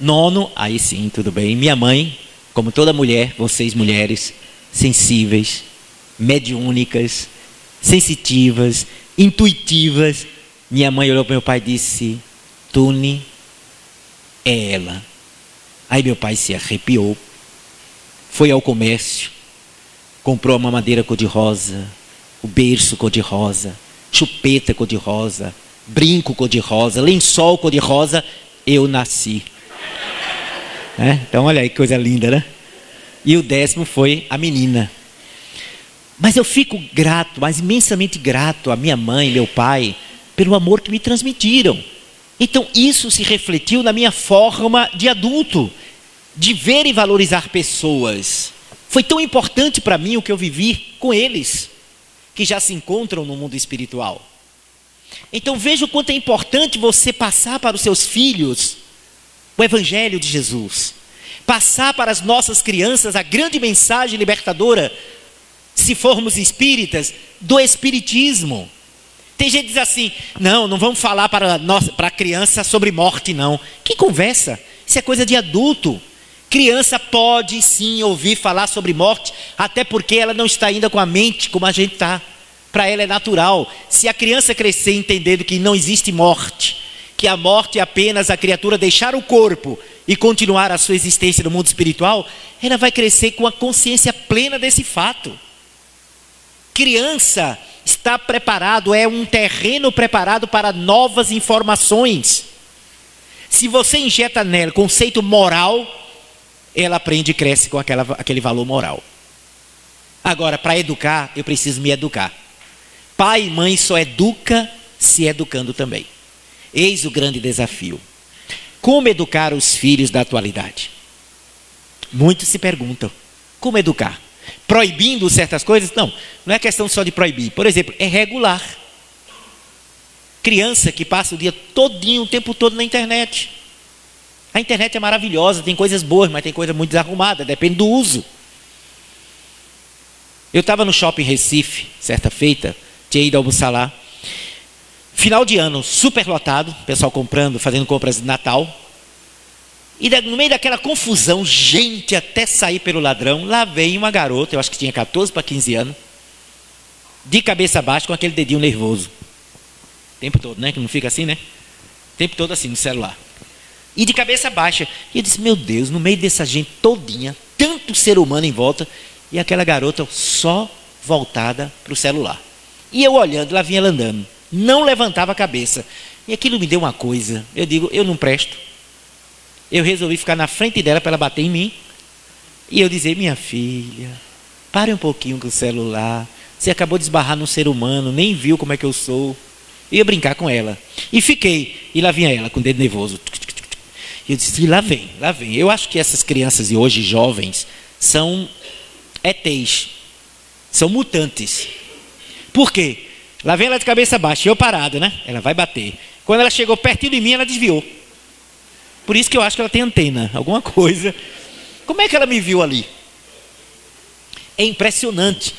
9º, aí sim, tudo bem. Minha mãe, como toda mulher, vocês mulheres, sensíveis, mediúnicas, sensitivas, intuitivas. Minha mãe olhou para meu pai e disse: Tune, é ela. Aí meu pai se arrepiou, foi ao comércio, comprou a mamadeira cor-de-rosa, o berço cor-de-rosa, chupeta cor-de-rosa, brinco cor-de-rosa, lençol cor-de-rosa. Eu nasci. Então olha aí que coisa linda, né? E o 10º foi a menina. Mas eu fico grato, mas imensamente grato a minha mãe e meu pai pelo amor que me transmitiram. Então isso se refletiu na minha forma de adulto, de ver e valorizar pessoas. Foi tão importante para mim o que eu vivi com eles, que já se encontram no mundo espiritual. Então veja o quanto é importante você passar para os seus filhos o Evangelho de Jesus. Passar para as nossas crianças a grande mensagem libertadora, se formos espíritas, do Espiritismo. Tem gente que diz assim: não vamos falar para a criança sobre morte, não. Que conversa? Isso é coisa de adulto. Criança pode sim ouvir falar sobre morte, até porque ela não está ainda com a mente como a gente está. Para ela é natural. Se a criança crescer entendendo que não existe morte, que a morte é apenas a criatura deixar o corpo e continuar a sua existência no mundo espiritual, ela vai crescer com a consciência plena desse fato. Criança está preparado, é um terreno preparado para novas informações. Se você injeta nela conceito moral, ela aprende e cresce com aquele valor moral. Agora, para educar, eu preciso me educar. Pai e mãe só educa se educando também. Eis o grande desafio. Como educar os filhos da atualidade? Muitos se perguntam: como educar? Proibindo certas coisas? Não é questão só de proibir. Por exemplo, é regular. Criança que passa o dia todinho, o tempo todo na internet. A internet é maravilhosa, tem coisas boas, mas tem coisa muito desarrumada, depende do uso. Eu estava no shopping Recife, certa feita, tinha ido almoçar lá. Final de ano, super lotado, pessoal comprando, fazendo compras de Natal. E no meio daquela confusão, gente até sair pelo ladrão, lá vem uma garota, eu acho que tinha 14 para 15 anos, de cabeça baixa, com aquele dedinho nervoso. O tempo todo, né? Que não fica assim, né? O tempo todo assim, no celular. E de cabeça baixa. E eu disse: meu Deus, no meio dessa gente todinha, tanto ser humano em volta, e aquela garota só voltada para o celular. E eu olhando, lá vinha ela andando. Não levantava a cabeça. E aquilo me deu uma coisa. Eu digo: eu não presto. Eu resolvi ficar na frente dela para ela bater em mim. E eu dizer: minha filha, pare um pouquinho com o celular. Você acabou de esbarrar num ser humano, nem viu como é que eu sou. Eu ia brincar com ela. E fiquei. E lá vinha ela, com o dedo nervoso. E eu disse: lá vem. Eu acho que essas crianças de hoje, jovens, são ETs. São mutantes. Por quê? Lá vem ela de cabeça baixa, eu parado, né? Ela vai bater. Quando ela chegou pertinho de mim, ela desviou. Por isso que eu acho que ela tem antena, alguma coisa. Como é que ela me viu ali? É impressionante.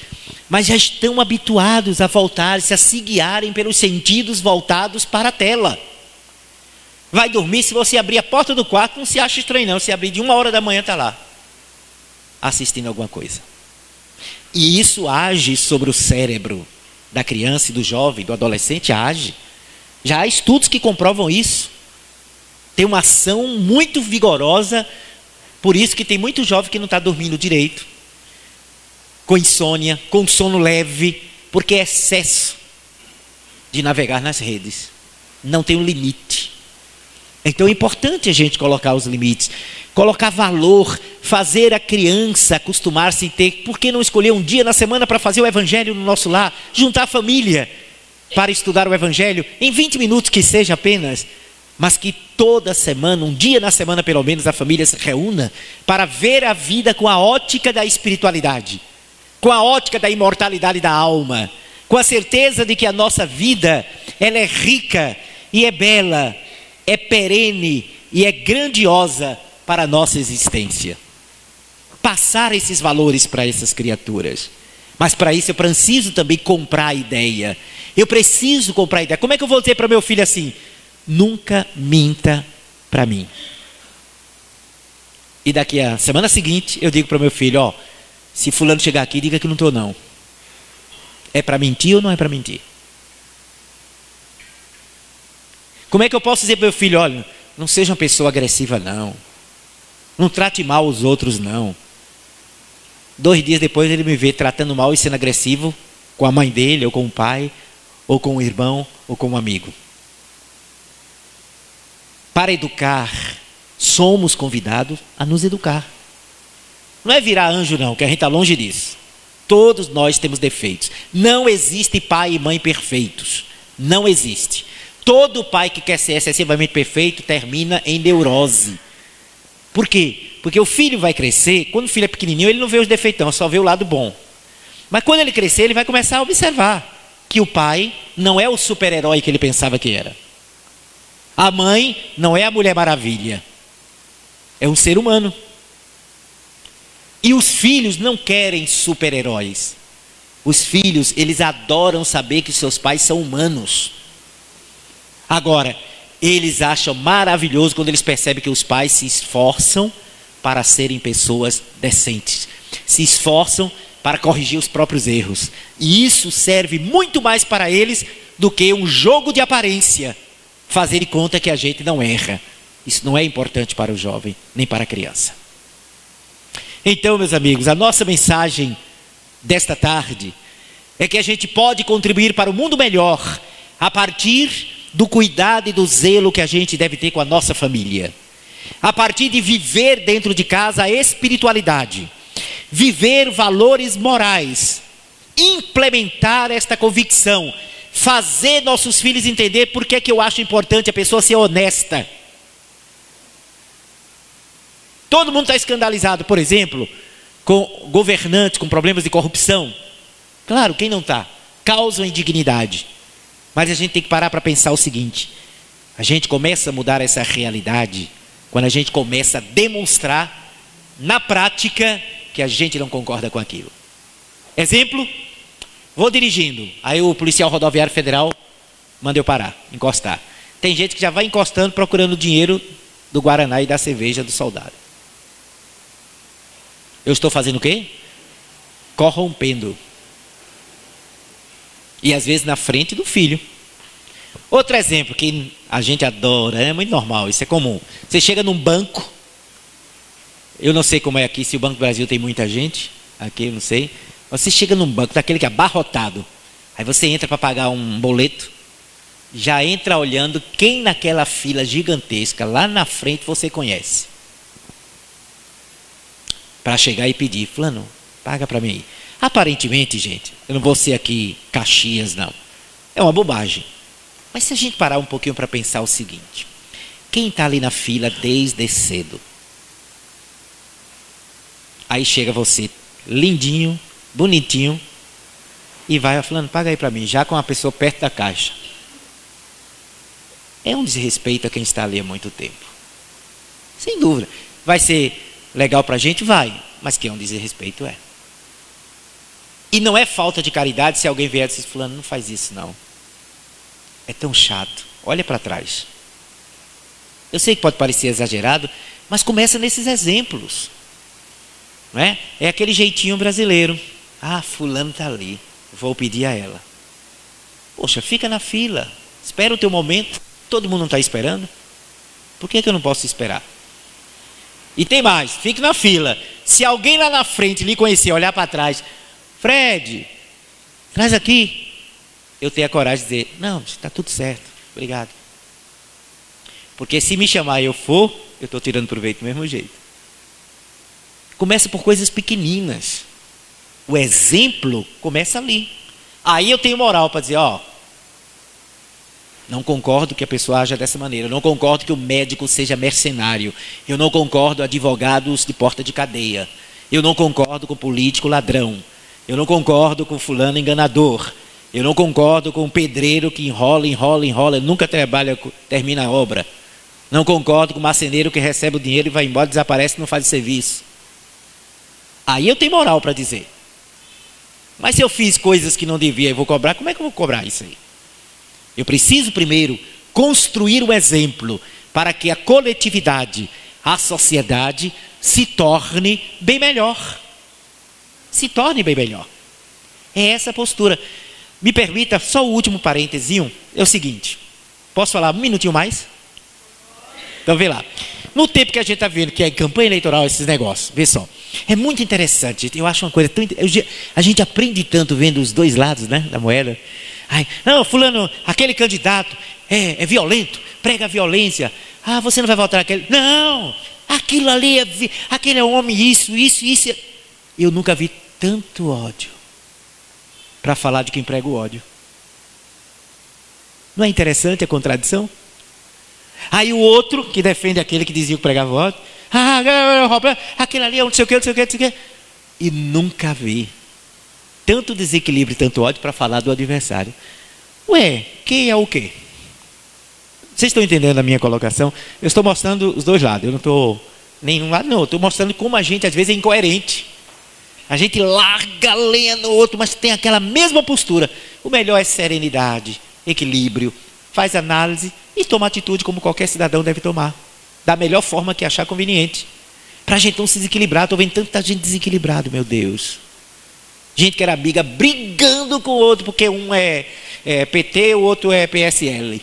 Mas já estão habituados a voltar-se, a se guiarem pelos sentidos voltados para a tela. Vai dormir, se você abrir a porta do quarto, não se acha estranho não. Se abrir de 1h da manhã, está lá, assistindo alguma coisa. E isso age sobre o cérebro da criança e do jovem, do adolescente, age. Já há estudos que comprovam isso. Tem uma ação muito vigorosa, por isso que tem muito jovem que não está dormindo direito, com insônia, com sono leve, porque é excesso de navegar nas redes. Não tem um limite. Então é importante a gente colocar os limites, colocar valor, fazer a criança acostumar-se a ter. Por que não escolher um dia na semana para fazer o Evangelho no nosso lar? Juntar a família para estudar o Evangelho, em 20 minutos que seja apenas, mas que toda semana, um dia na semana pelo menos, a família se reúna para ver a vida com a ótica da espiritualidade, com a ótica da imortalidade da alma, com a certeza de que a nossa vida, ela é rica e é bela, é perene e é grandiosa para a nossa existência. Passar esses valores para essas criaturas. Mas para isso eu preciso também comprar a ideia. Eu preciso comprar a ideia. Como é que eu vou dizer para meu filho assim? Nunca minta para mim. E daqui a semana seguinte eu digo para o meu filho, ó, se fulano chegar aqui, diga que não estou não. É para mentir ou não é para mentir? Como é que eu posso dizer para meu filho, olha, não seja uma pessoa agressiva não. Não trate mal os outros não. 2 dias depois ele me vê tratando mal e sendo agressivo com a mãe dele, ou com o pai, ou com o irmão, ou com um amigo. Para educar, somos convidados a nos educar. Não é virar anjo não, que a gente está longe disso. Todos nós temos defeitos. Não existe pai e mãe perfeitos. Não existe. Todo pai que quer ser excessivamente perfeito termina em neurose. Por quê? Porque o filho vai crescer, quando o filho é pequenininho, ele não vê os defeitões, só vê o lado bom. Mas quando ele crescer, ele vai começar a observar que o pai não é o super-herói que ele pensava que era. A mãe não é a Mulher Maravilha. É um ser humano. E os filhos não querem super-heróis. Os filhos, eles adoram saber que seus pais são humanos. Agora, eles acham maravilhoso quando eles percebem que os pais se esforçam para serem pessoas decentes. Se esforçam para corrigir os próprios erros. E isso serve muito mais para eles do que um jogo de aparência. Fazer de conta que a gente não erra. Isso não é importante para o jovem, nem para a criança. Então, meus amigos, a nossa mensagem desta tarde é que a gente pode contribuir para o mundo melhor a partir do cuidado e do zelo que a gente deve ter com a nossa família. A partir de viver dentro de casa a espiritualidade, viver valores morais, implementar esta convicção, fazer nossos filhos entender por que eu acho importante a pessoa ser honesta. Todo mundo está escandalizado, por exemplo, com governantes com problemas de corrupção. Claro, quem não está? Causam indignidade. Mas a gente tem que parar para pensar o seguinte: a gente começa a mudar essa realidade quando a gente começa a demonstrar na prática que a gente não concorda com aquilo. Exemplo, vou dirigindo, aí o policial rodoviário federal manda eu parar, encostar. Tem gente que já vai encostando procurando o dinheiro do Guaraná e da cerveja do soldado. Eu estou fazendo o quê? Corrompendo. E às vezes na frente do filho. Outro exemplo que a gente adora, é muito normal, isso é comum. Você chega num banco, eu não sei como é aqui, se o Banco do Brasil tem muita gente, aqui eu não sei. Você chega num banco, daquele que é abarrotado, aí você entra para pagar um boleto, já entra olhando quem naquela fila gigantesca, lá na frente você conhece. Para chegar e pedir, fulano, paga para mim aí. Aparentemente, gente, eu não vou ser aqui Caxias, não. É uma bobagem. Mas se a gente parar um pouquinho para pensar o seguinte: quem está ali na fila desde cedo? Aí chega você, lindinho, bonitinho, e vai falando, paga aí para mim, já com a pessoa perto da caixa. É um desrespeito a quem está ali há muito tempo. Sem dúvida. Vai ser legal para a gente? Vai. Mas que é um desrespeito, é. E não é falta de caridade se alguém vier e dizer, fulano, não faz isso não. É tão chato. Olha para trás. Eu sei que pode parecer exagerado, mas começa nesses exemplos. Não é? É aquele jeitinho brasileiro. Ah, fulano está ali. Vou pedir a ela. Poxa, fica na fila. Espera o teu momento. Todo mundo não está esperando. Por que eu não posso esperar? E tem mais. Fique na fila. Se alguém lá na frente lhe conhecer, olhar para trás. Fred, traz aqui. Eu tenho a coragem de dizer, não, está tudo certo, obrigado. Porque se me chamar e eu for, eu estou tirando proveito do mesmo jeito. Começa por coisas pequeninas. O exemplo começa ali. Aí eu tenho moral para dizer, ó, não concordo que a pessoa haja dessa maneira. Eu não concordo que o médico seja mercenário. Eu não concordo com advogados de porta de cadeia. Eu não concordo com político ladrão. Eu não concordo com fulano enganador. Eu não concordo com o pedreiro que enrola, nunca trabalha, termina a obra. Não concordo com o marceneiro que recebe o dinheiro e vai embora, desaparece e não faz o serviço. Aí eu tenho moral para dizer. Mas se eu fiz coisas que não devia e vou cobrar, como é que eu vou cobrar isso aí? Eu preciso primeiro construir um exemplo para que a coletividade, a sociedade se torne bem melhor. Se torne bem melhor. É essa a postura. Me permita só o último parentezinho. É o seguinte. Posso falar um minutinho mais? Então vê lá. No tempo que a gente está vendo que é campanha eleitoral, esses negócios, vê só. É muito interessante. Eu acho uma coisa tão... A gente aprende tanto vendo os dois lados, né, da moeda. Ai, não, fulano, aquele candidato é violento, prega a violência. Ah, você não vai votar naquele. Não, aquilo ali aquele é um homem, isso. Eu nunca vi tanto ódio para falar de quem prega o ódio. Não é interessante a contradição? Aí o outro que defende aquele que dizia que pregava o ódio. Aquele ali é um não sei o que. E nunca vi tanto desequilíbrio e tanto ódio para falar do adversário. Ué, quem é o quê? Vocês estão entendendo a minha colocação? Eu estou mostrando os dois lados. Eu não estou nenhum lado, não. Eu estou mostrando como a gente às vezes é incoerente. A gente larga a lenha no outro, mas tem aquela mesma postura. O melhor é serenidade, equilíbrio, faz análise e toma atitude como qualquer cidadão deve tomar. Da melhor forma que achar conveniente. Para a gente não se desequilibrar. Estou vendo tanta gente desequilibrada, meu Deus. Gente que era amiga brigando com o outro, porque um é PT, o outro é PSL.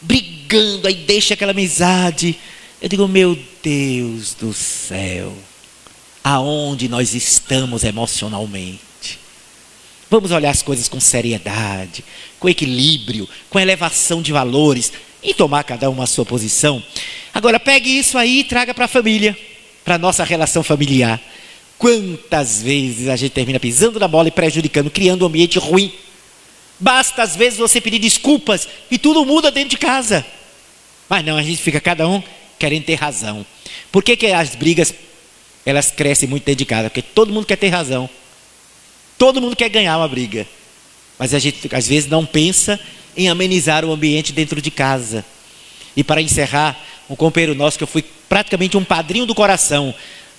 Brigando, aí deixa aquela amizade. Eu digo, meu Deus do céu. Aonde nós estamos emocionalmente? Vamos olhar as coisas com seriedade, com equilíbrio, com elevação de valores e tomar cada um a sua posição. Agora pegue isso aí e traga para a família, para a nossa relação familiar. Quantas vezes a gente termina pisando na bola e prejudicando, criando um ambiente ruim. Basta às vezes você pedir desculpas e tudo muda dentro de casa. Mas não, a gente fica cada um querendo ter razão. Por que as brigas elas crescem muito dentro de casa? Porque todo mundo quer ter razão. Todo mundo quer ganhar uma briga. Mas a gente às vezes não pensa em amenizar o ambiente dentro de casa. E para encerrar, um companheiro nosso que eu fui praticamente um padrinho do coração.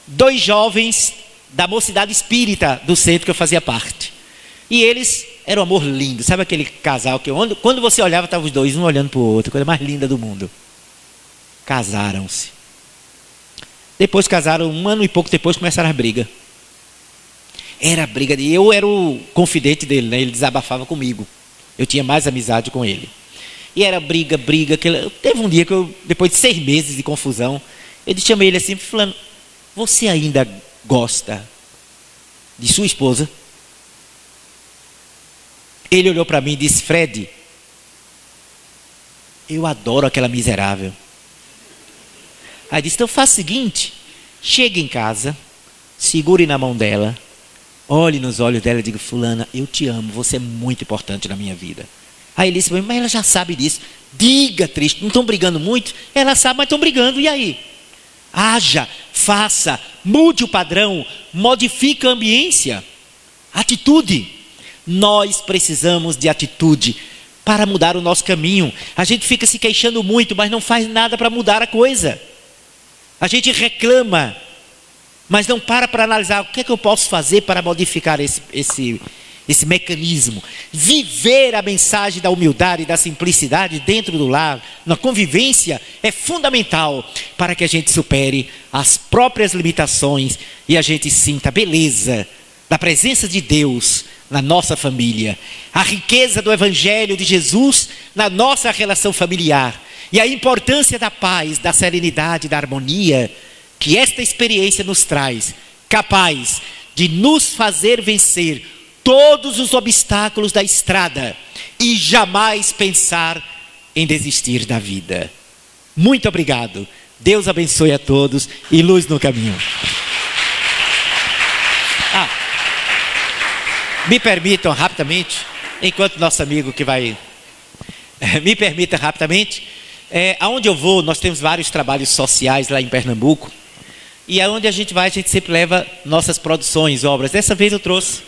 2 jovens da mocidade espírita do centro que eu fazia parte. E eles eram um amor lindo. Sabe aquele casal que quando você olhava, estavam os dois, um olhando para o outro. Coisa mais linda do mundo. Casaram-se. Depois casaram, 1 ano e pouco depois começaram a briga. Era a briga de... Eu era o confidente dele, né? Ele desabafava comigo. Eu tinha mais amizade com ele. E era briga. Teve um dia que eu, depois de 6 meses de confusão, eu chamei ele assim, falando, você ainda gosta de sua esposa? Ele olhou para mim e disse, Fred, eu adoro aquela miserável. Aí disse, então faça o seguinte, chegue em casa, segure na mão dela, olhe nos olhos dela e diga, fulana, eu te amo, você é muito importante na minha vida. Aí ele disse, mas ela já sabe disso. Diga, triste, não estão brigando muito? Ela sabe, mas estão brigando, e aí? Haja, faça, mude o padrão, modifique a ambiência, atitude. Nós precisamos de atitude para mudar o nosso caminho. A gente fica se queixando muito, mas não faz nada para mudar a coisa. A gente reclama, mas não para analisar o que é que eu posso fazer para modificar esse mecanismo. Viver a mensagem da humildade e da simplicidade dentro do lar, na convivência, é fundamental para que a gente supere as próprias limitações e a gente sinta a beleza da presença de Deus na nossa família, a riqueza do Evangelho de Jesus na nossa relação familiar e a importância da paz, da serenidade, da harmonia que esta experiência nos traz, capaz de nos fazer vencer todos os obstáculos da estrada e jamais pensar em desistir da vida. Muito obrigado. Deus abençoe a todos e luz no caminho. Me permitam rapidamente, enquanto nosso amigo que vai... me permita rapidamente, aonde eu vou, nós temos vários trabalhos sociais lá em Pernambuco, e aonde a gente vai, a gente sempre leva nossas produções, obras. Dessa vez eu trouxe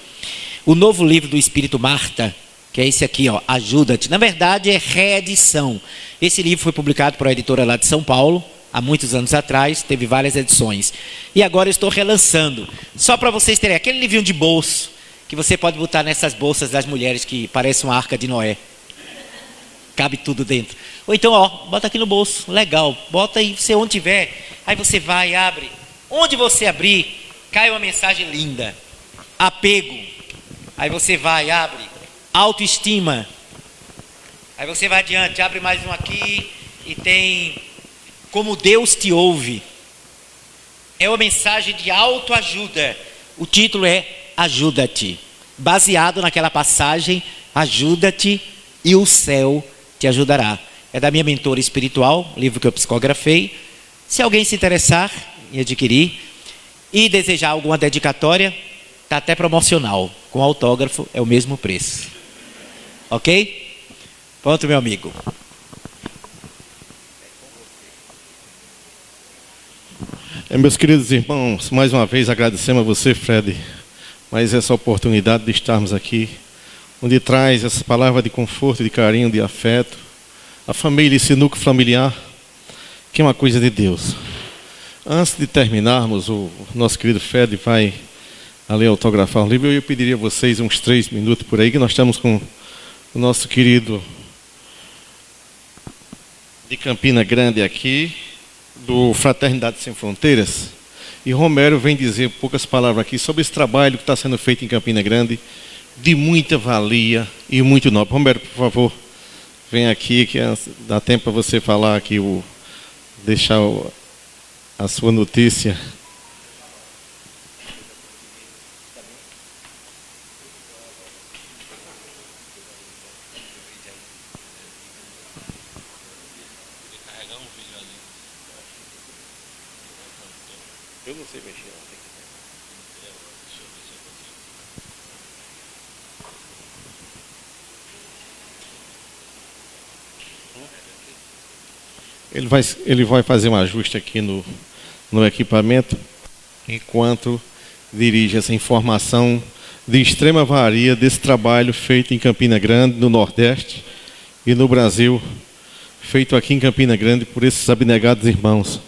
o novo livro do Espírito Marta, que é esse aqui, ó, Ajuda-te. Na verdade, é reedição. Esse livro foi publicado por uma editora lá de São Paulo, há muitos anos atrás, teve várias edições. E agora eu estou relançando. Só para vocês terem aquele livrinho de bolso, que você pode botar nessas bolsas das mulheres que parece uma arca de Noé. Cabe tudo dentro. Ou então, ó, bota aqui no bolso, legal. Bota aí, você onde tiver. Aí você vai, abre. Onde você abrir, cai uma mensagem linda. Apego. Aí você vai, abre. Autoestima. Aí você vai adiante, abre mais um aqui e tem Como Deus te ouve. É uma mensagem de autoajuda. O título é Ajuda-te. Baseado naquela passagem, Ajuda-te e o céu te ajudará. É da minha mentora espiritual, livro que eu psicografei. Se alguém se interessar em adquirir e desejar alguma dedicatória, está até promocional. Com autógrafo é o mesmo preço. Ok? Pronto, meu amigo. Meus queridos irmãos, mais uma vez agradecemos a você, Fred, mais essa oportunidade de estarmos aqui, onde traz essa palavra de conforto, de carinho, de afeto, a família, esse núcleo familiar, que é uma coisa de Deus. Antes de terminarmos, o nosso querido Fred vai ali autografar o livro. Eu pediria a vocês uns 3 minutos por aí, que nós estamos com o nosso querido de Campina Grande aqui, do Fraternidade Sem Fronteiras, e Romero vem dizer poucas palavras aqui sobre esse trabalho que está sendo feito em Campina Grande, de muita valia e muito nobre. Romero, por favor, vem aqui, que dá tempo para você falar aqui, deixar a sua notícia. Eu não sei mexer. Ele vai fazer um ajuste aqui no equipamento, enquanto dirige essa informação de extrema valia desse trabalho feito em Campina Grande, no Nordeste e no Brasil, feito aqui em Campina Grande por esses abnegados irmãos.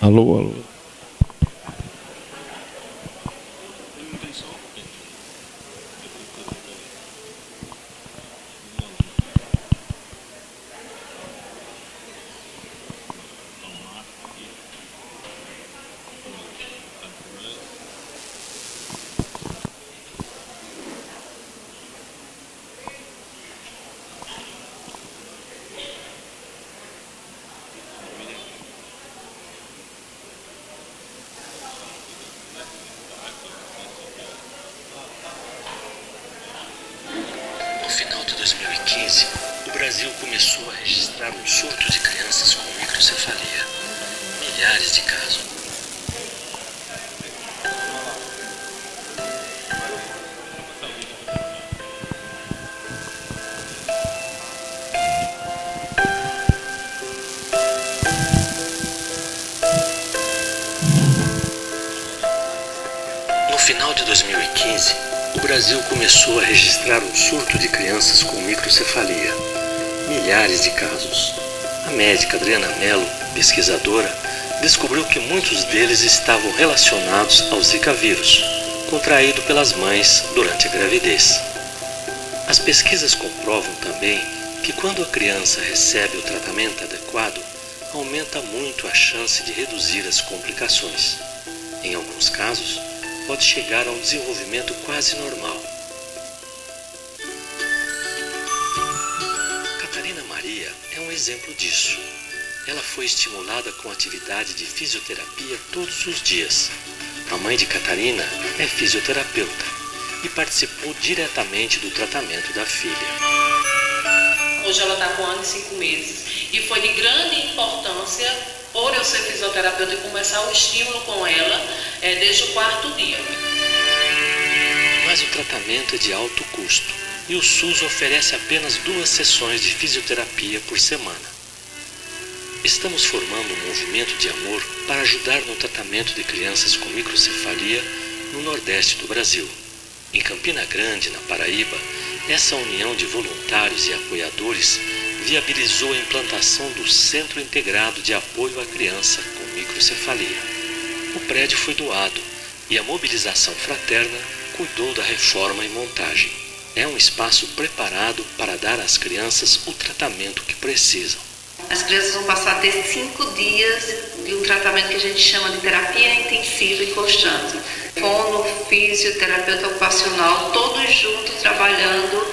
Alô, alô. No final de 2015, o Brasil começou a registrar um surto de crianças com microcefalia. Milhares de casos. No final de 2015, o Brasil começou a registrar um surto de crianças com microcefalia. Milhares de casos. A médica Adriana Mello, pesquisadora, descobriu que muitos deles estavam relacionados ao Zika vírus, contraído pelas mães durante a gravidez. As pesquisas comprovam também que quando a criança recebe o tratamento adequado, aumenta muito a chance de reduzir as complicações. Em alguns casos, pode chegar a um desenvolvimento quase normal. Catarina Maria é um exemplo disso. Ela foi estimulada com atividade de fisioterapia todos os dias. A mãe de Catarina é fisioterapeuta e participou diretamente do tratamento da filha. Hoje ela está com 1 ano e 5 meses e foi de grande importância por eu ser fisioterapeuta e começar o estímulo com ela desde o 4º dia. Mas o tratamento é de alto custo e o SUS oferece apenas 2 sessões de fisioterapia por semana. Estamos formando um movimento de amor para ajudar no tratamento de crianças com microcefalia no Nordeste do Brasil. Em Campina Grande, na Paraíba, essa união de voluntários e apoiadores viabilizou a implantação do Centro Integrado de Apoio à Criança com Microcefalia. O prédio foi doado e a mobilização fraterna cuidou da reforma e montagem. É um espaço preparado para dar às crianças o tratamento que precisam. As crianças vão passar a ter 5 dias de um tratamento que a gente chama de terapia intensiva e constante. Fono, fisioterapeuta ocupacional, todos juntos trabalhando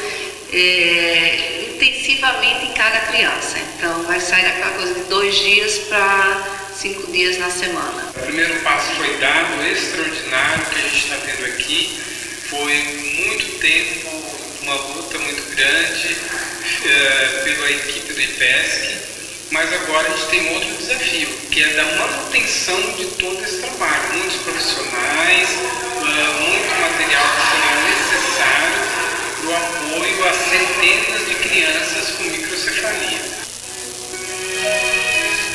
intensivamente em cada criança. Então vai sair daquela coisa de 2 dias para 5 dias na semana. O primeiro passo foi dado, extraordinário, que a gente está tendo aqui. Foi muito tempo, uma luta muito grande pela equipe do IPESC, mas agora a gente tem outro desafio, que é da manutenção de todo esse trabalho. Muitos profissionais, muito material que será necessário para o apoio a centenas de crianças com microcefalia.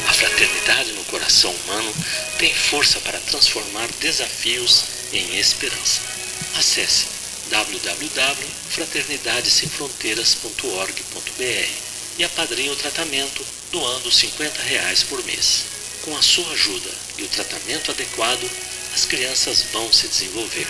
A fraternidade no coração humano tem força para transformar desafios em esperança. Acesse www.fraternidadesemfronteiras.org.br e apadrinhe o tratamento doando R$50 por mês. Com a sua ajuda e o tratamento adequado, as crianças vão se desenvolver.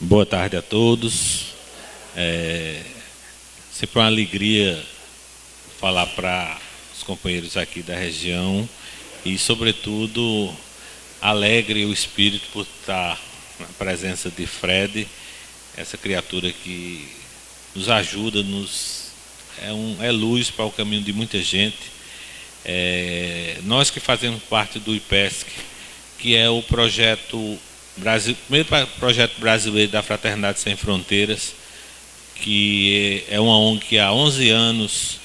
Boa tarde a todos. Sempre uma alegria falar para os companheiros aqui da região e, sobretudo, alegre o espírito por estar na presença de Fred, essa criatura que nos ajuda, é luz para o caminho de muita gente. Nós que fazemos parte do IPESC, que é o projeto primeiro projeto brasileiro da Fraternidade Sem Fronteiras, que é uma ONG que há 11 anos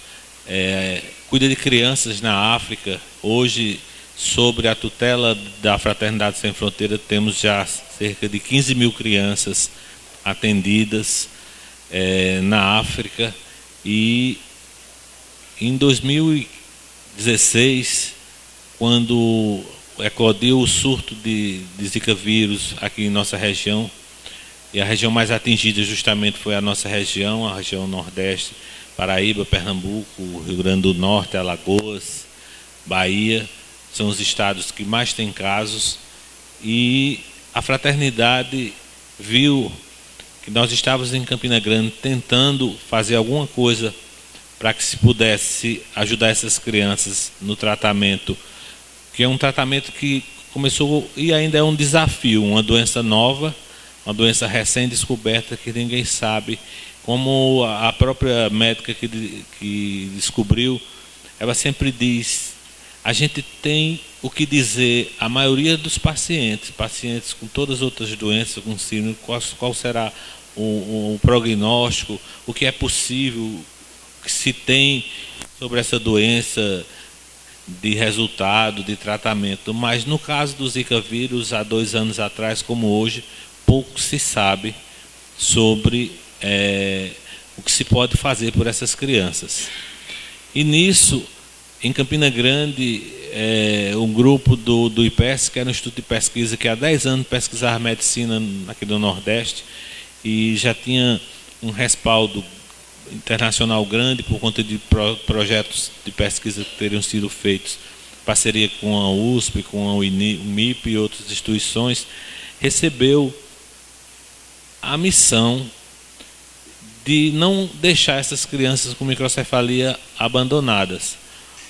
cuida de crianças na África. Hoje, sobre a tutela da Fraternidade Sem Fronteiras, temos já cerca de 15 mil crianças atendidas na África. E em 2016, quando eclodiu o surto de Zika vírus aqui em nossa região, e a região mais atingida justamente foi a nossa região, a região Nordeste, Paraíba, Pernambuco, Rio Grande do Norte, Alagoas, Bahia, são os estados que mais têm casos, e a fraternidade viu que nós estávamos em Campina Grande tentando fazer alguma coisa para que se pudesse ajudar essas crianças no tratamento, que é um tratamento que começou e ainda é um desafio, uma doença nova, uma doença recém-descoberta que ninguém sabe. Como a própria médica que descobriu, ela sempre diz, a gente tem o que dizer, a maioria dos pacientes com todas as outras doenças, com síndrome, qual será o prognóstico, o que é possível, o que se tem sobre essa doença de resultado, de tratamento. Mas no caso do Zika vírus, há 2 anos atrás, como hoje, pouco se sabe sobre o que se pode fazer por essas crianças. E nisso, em Campina Grande, um grupo do IPESC, que era um instituto de pesquisa que há 10 anos pesquisava medicina aqui do Nordeste, e já tinha um respaldo internacional grande por conta de projetos de pesquisa que teriam sido feitos, parceria com a USP, com a UNIP e outras instituições, recebeu a missão de não deixar essas crianças com microcefalia abandonadas.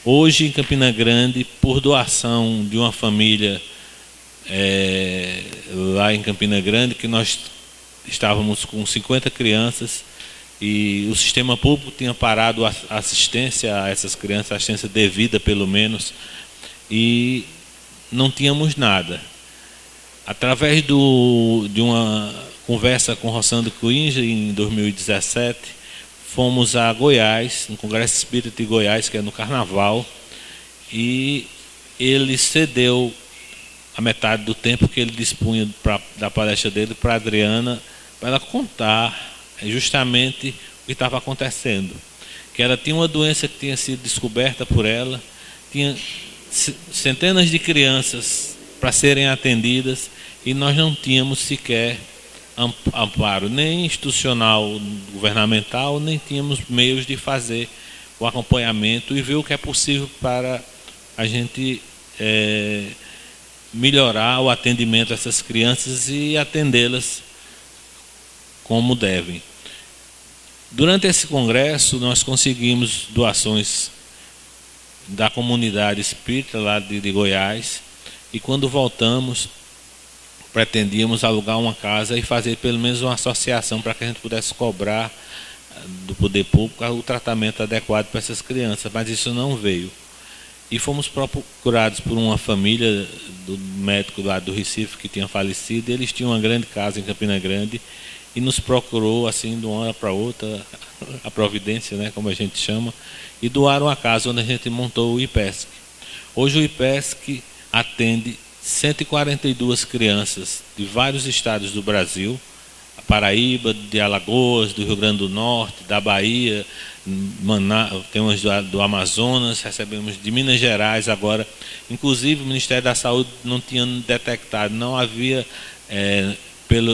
Hoje, em Campina Grande, por doação de uma família lá em Campina Grande, que nós estávamos com 50 crianças e o sistema público tinha parado a assistência a essas crianças, assistência devida pelo menos, e não tínhamos nada. Através de uma conversa com Rossandro Coinja, em 2017, fomos a Goiás, no Congresso Espírita de Goiás, que é no Carnaval, e ele cedeu a metade do tempo que ele dispunha da palestra dele para a Adriana, para ela contar justamente o que estava acontecendo. Que ela tinha uma doença que tinha sido descoberta por ela, tinha centenas de crianças para serem atendidas, e nós não tínhamos sequer amparo, nem institucional, governamental, nem tínhamos meios de fazer o acompanhamento e ver o que é possível para a gente melhorar o atendimento a essas crianças e atendê-las como devem. Durante esse congresso, nós conseguimos doações da comunidade espírita lá de Goiás, e quando voltamos, pretendíamos alugar uma casa e fazer pelo menos uma associação para que a gente pudesse cobrar do poder público o tratamento adequado para essas crianças, mas isso não veio. E fomos procurados por uma família do médico lá do Recife que tinha falecido, e eles tinham uma grande casa em Campina Grande, e nos procurou assim de uma hora para outra, a providência, né, como a gente chama, e doaram a casa onde a gente montou o IPESC. Hoje o IPESC atende 142 crianças de vários estados do Brasil, a Paraíba, de Alagoas, do Rio Grande do Norte, da Bahia, temos do Amazonas, recebemos de Minas Gerais agora. Inclusive o Ministério da Saúde não tinha detectado, não havia,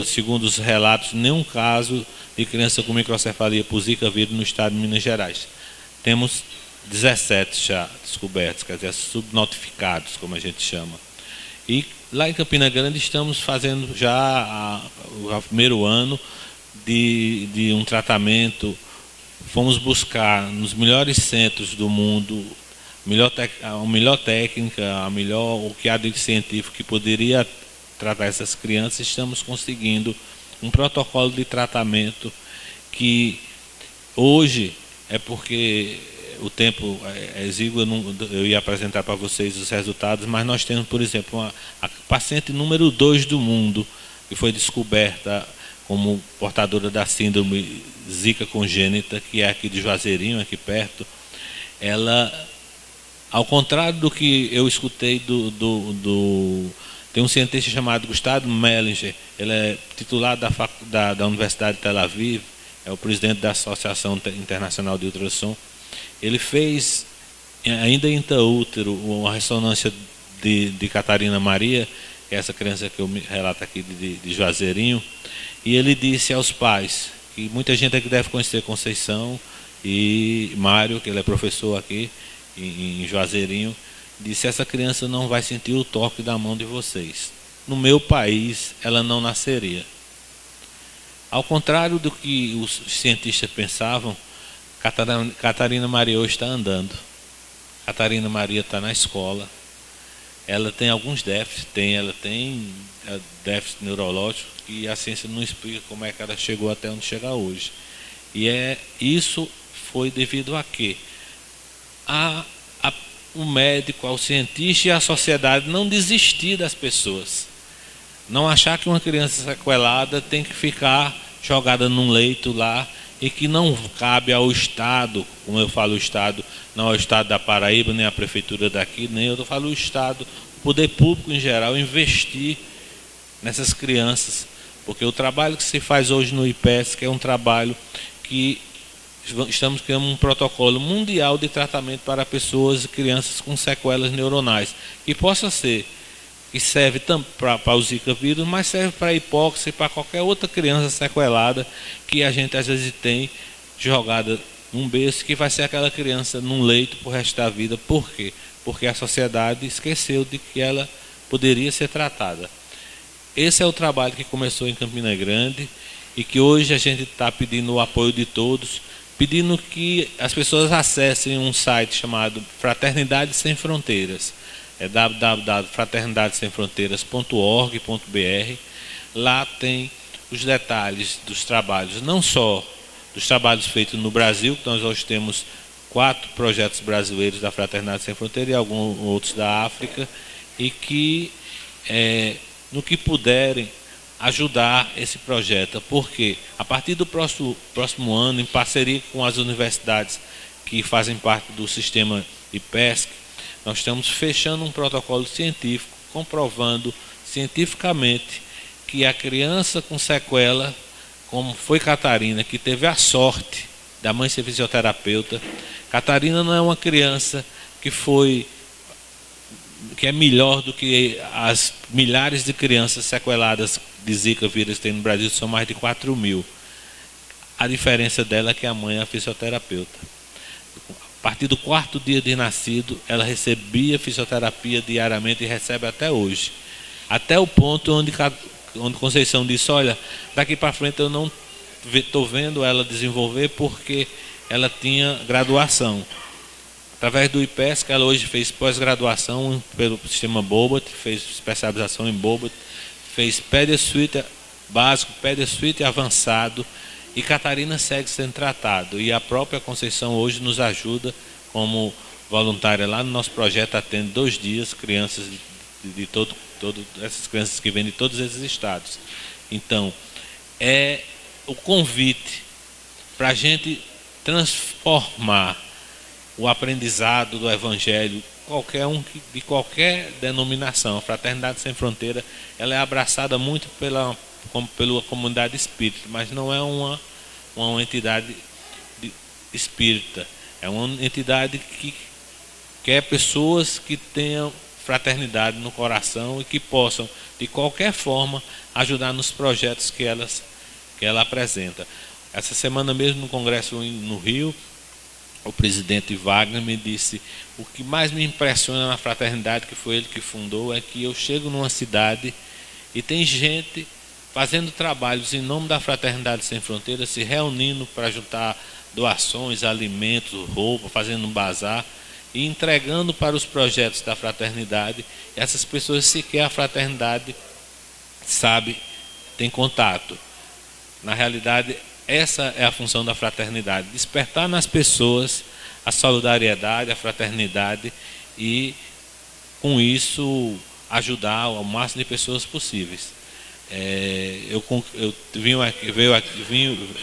segundo os relatos, nenhum caso de criança com microcefalia por Zika vírus no estado de Minas Gerais. Temos 17 já descobertos, quer dizer, subnotificados, como a gente chama. E lá em Campina Grande estamos fazendo já o primeiro ano de um tratamento. Fomos buscar nos melhores centros do mundo a melhor técnica, o que há de científico que poderia tratar essas crianças. Estamos conseguindo um protocolo de tratamento que hoje é porque o tempo é exíguo, eu ia apresentar para vocês os resultados, mas nós temos, por exemplo, a paciente número 2 do mundo, que foi descoberta como portadora da síndrome Zika congênita, que é aqui de Juazeirinho, aqui perto. Ela, ao contrário do que eu escutei tem um cientista chamado Gustavo Mellinger, ele é titular da Universidade de Tel Aviv, é o presidente da Associação Internacional de Ultrassom. Ele fez, ainda intraútero, uma ressonância de Catarina Maria, que é essa criança que eu relato aqui de Juazeirinho, e ele disse aos pais, que muita gente aqui deve conhecer Conceição, e Mário, que ele é professor aqui em Juazeirinho, disse: essa criança não vai sentir o toque da mão de vocês. No meu país, ela não nasceria. Ao contrário do que os cientistas pensavam, Catarina Maria hoje está andando. Catarina Maria está na escola. Ela tem alguns déficits, ela tem déficit neurológico, e a ciência não explica como é que ela chegou até onde chega hoje. E isso foi devido a quê? O médico, ao cientista e à sociedade não desistir das pessoas. Não achar que uma criança sequelada tem que ficar jogada num leito lá e que não cabe ao Estado, como eu falo o Estado, não ao Estado da Paraíba, nem à Prefeitura daqui, nem eu falo o Estado, o poder público em geral, investir nessas crianças. Porque o trabalho que se faz hoje no IPESC é um trabalho que estamos criando um protocolo mundial de tratamento para pessoas e crianças com sequelas neuronais, que possa ser, que serve para o Zika vírus, mas serve para a hipóxia e para qualquer outra criança sequelada que a gente às vezes tem jogada num berço, que vai ser aquela criança num leito por resto da vida. Por quê? Porque a sociedade esqueceu de que ela poderia ser tratada. Esse é o trabalho que começou em Campina Grande e que hoje a gente está pedindo o apoio de todos, pedindo que as pessoas acessem um site chamado Fraternidade Sem Fronteiras. É www.fraternidadesemfronteiras.org.br. Lá tem os detalhes dos trabalhos, não só dos trabalhos feitos no Brasil, que nós hoje temos 4 projetos brasileiros da Fraternidade Sem Fronteiras e alguns outros da África, e que, no que puderem, ajudar esse projeto, porque a partir do próximo ano, em parceria com as universidades que fazem parte do sistema IPESC, nós estamos fechando um protocolo científico, comprovando cientificamente que a criança com sequela, como foi Catarina, que teve a sorte da mãe ser fisioterapeuta. Catarina não é uma criança que é melhor do que as milhares de crianças sequeladas de Zika vírus que tem no Brasil, são mais de 4.000. A diferença dela é que a mãe é a fisioterapeuta. A partir do 4º dia de nascido, ela recebia fisioterapia diariamente e recebe até hoje. Até o ponto onde Conceição disse: olha, daqui para frente eu não estou vendo ela desenvolver porque ela tinha graduação. Através do IPESC, ela hoje fez pós-graduação pelo sistema Bobot, fez especialização em Bobot, fez Pediasuite básico, Pediasuite avançado, e Catarina segue sendo tratado. E a própria Conceição hoje nos ajuda como voluntária lá no nosso projeto, atende 2 dias crianças essas crianças que vêm de todos esses estados. Então, é o convite para a gente transformar o aprendizado do Evangelho, qualquer um de qualquer denominação. A Fraternidade Sem Fronteira, ela é abraçada muito pela comunidade espírita, mas não é uma entidade espírita, é uma entidade que quer pessoas que tenham fraternidade no coração e que possam, de qualquer forma, ajudar nos projetos que ela apresenta. Essa semana mesmo, no congresso no Rio, o presidente Wagner me disse: o que mais me impressiona na fraternidade, que foi ele que fundou, é que eu chego numa cidade e tem gente fazendo trabalhos em nome da Fraternidade Sem Fronteiras, se reunindo para juntar doações, alimentos, roupa, fazendo um bazar e entregando para os projetos da fraternidade. Essas pessoas sequer a fraternidade sabe, tem contato. Na realidade, essa é a função da fraternidade: despertar nas pessoas a solidariedade, a fraternidade e, com isso, ajudar ao máximo de pessoas possíveis.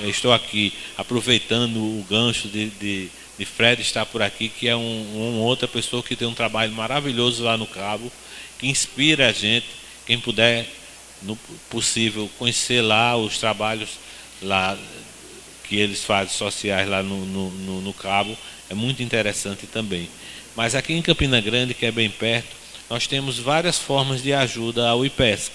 Estou aqui aproveitando o gancho de Fred estar por aqui, que é uma outra pessoa que tem um trabalho maravilhoso lá no Cabo, que inspira a gente. Quem puder, no possível, conhecer lá os trabalhos lá que eles fazem sociais lá no Cabo, é muito interessante também. Mas aqui em Campina Grande, que é bem perto, nós temos várias formas de ajuda ao IPESC,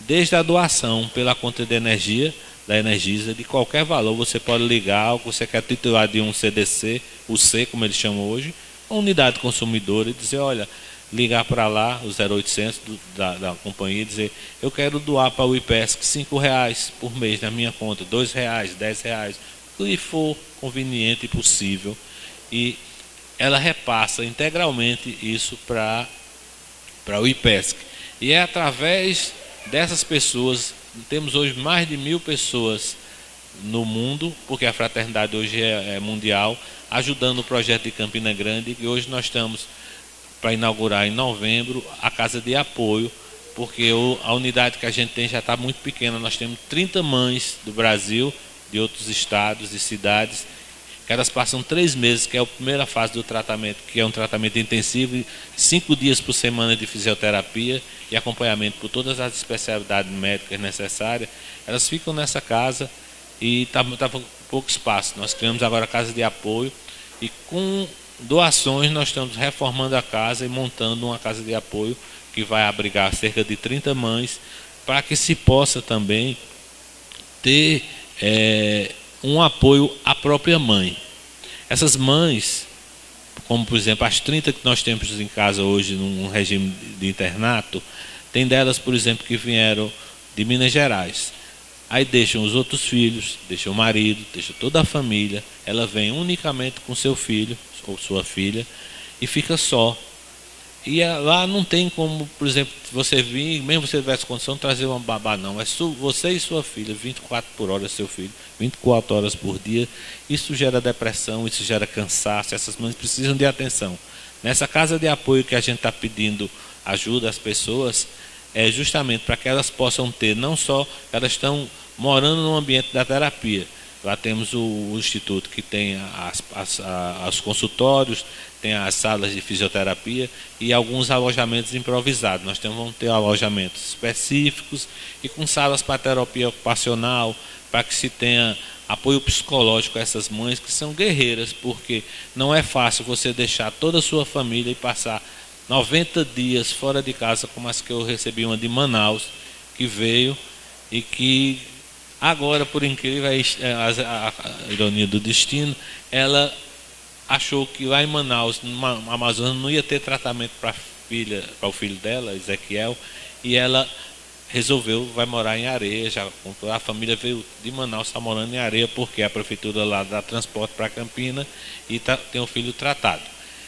desde a doação pela conta de energia da Energisa, de qualquer valor. Você pode ligar, ou você quer titular de um CDC, o C, como eles chamam hoje, uma unidade consumidora, e dizer, olha, ligar para lá, o 0800 da companhia, e dizer, eu quero doar para o IPESC R$5 por mês na minha conta, R$2, R$10, o que for conveniente e possível, e ela repassa integralmente isso para o IPESC. E é através dessas pessoas, temos hoje mais de 1000 pessoas no mundo, porque a fraternidade hoje é mundial, ajudando o projeto de Campina Grande, e hoje nós estamos para inaugurar em novembro a casa de apoio, porque a unidade que a gente tem já está muito pequena. Nós temos 30 mães do Brasil, de outros estados e cidades, que elas passam 3 meses, que é a primeira fase do tratamento, que é um tratamento intensivo, 5 dias por semana de fisioterapia e acompanhamento por todas as especialidades médicas necessárias. Elas ficam nessa casa e estava com pouco espaço. Nós criamos agora a casa de apoio e com doações nós estamos reformando a casa e montando uma casa de apoio que vai abrigar cerca de 30 mães, para que se possa também ter um apoio à própria mãe. Essas mães, como por exemplo as 30 que nós temos em casa hoje num regime de internato, tem delas, por exemplo, que vieram de Minas Gerais. Aí deixam os outros filhos, deixam o marido, deixam toda a família. Ela vem unicamente com seu filho ou sua filha e fica só. E lá não tem como, por exemplo, você vir, mesmo se você tivesse condição, trazer uma babá, não. É você e sua filha, 24 por hora, seu filho, 24 horas por dia. Isso gera depressão, isso gera cansaço. Essas mães precisam de atenção. Nessa casa de apoio que a gente está pedindo ajuda às pessoas, é justamente para que elas possam ter, não só, elas estão morando no ambiente da terapia. Lá temos o instituto que tem os consultórios, tem as salas de fisioterapia e alguns alojamentos improvisados. Nós vamos ter alojamentos específicos e com salas para terapia ocupacional, para que se tenha apoio psicológico a essas mães que são guerreiras, porque não é fácil você deixar toda a sua família e passar 90 dias fora de casa, como as que eu recebi, uma de Manaus, que veio e que agora, por incrível, a ironia do destino, ela achou que lá em Manaus, no Amazonas, não ia ter tratamento para o filho dela, Ezequiel, e ela resolveu, vai morar em Areia. A família veio de Manaus, está morando em Areia, porque a prefeitura lá dá transporte para Campina e tem um filho tratado.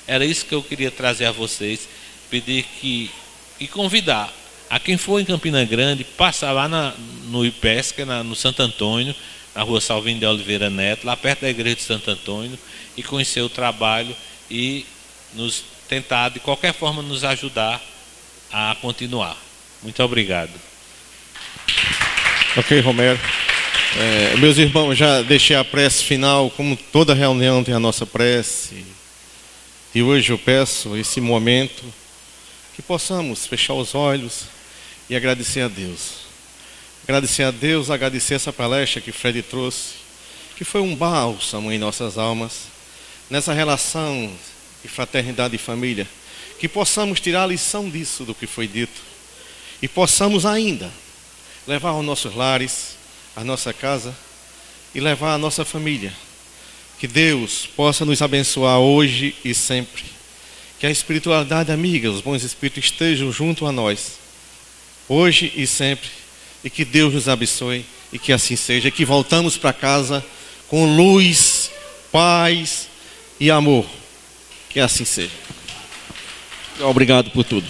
Era isso que eu queria trazer a vocês, pedir e convidar a quem for em Campina Grande, passar lá no IPESC, no Santo Antônio, na rua Salvino de Oliveira Neto, lá perto da igreja de Santo Antônio, e conhecer o trabalho e nos tentar, de qualquer forma, nos ajudar a continuar. Muito obrigado. Ok, Romero. Meus irmãos, já deixei a prece final, como toda reunião tem a nossa prece. E hoje eu peço esse momento que possamos fechar os olhos e agradecer a Deus. Agradecer a Deus, agradecer essa palestra que Fred trouxe, que foi um bálsamo em nossas almas, nessa relação de fraternidade e família, que possamos tirar a lição disso, do que foi dito, e possamos ainda levar aos nossos lares, a nossa casa, e levar a nossa família. Que Deus possa nos abençoar hoje e sempre. Que a espiritualidade amiga, os bons espíritos estejam junto a nós, hoje e sempre. E que Deus nos abençoe e que assim seja. E que voltamos para casa com luz, paz e amor. Que assim seja. Obrigado por tudo.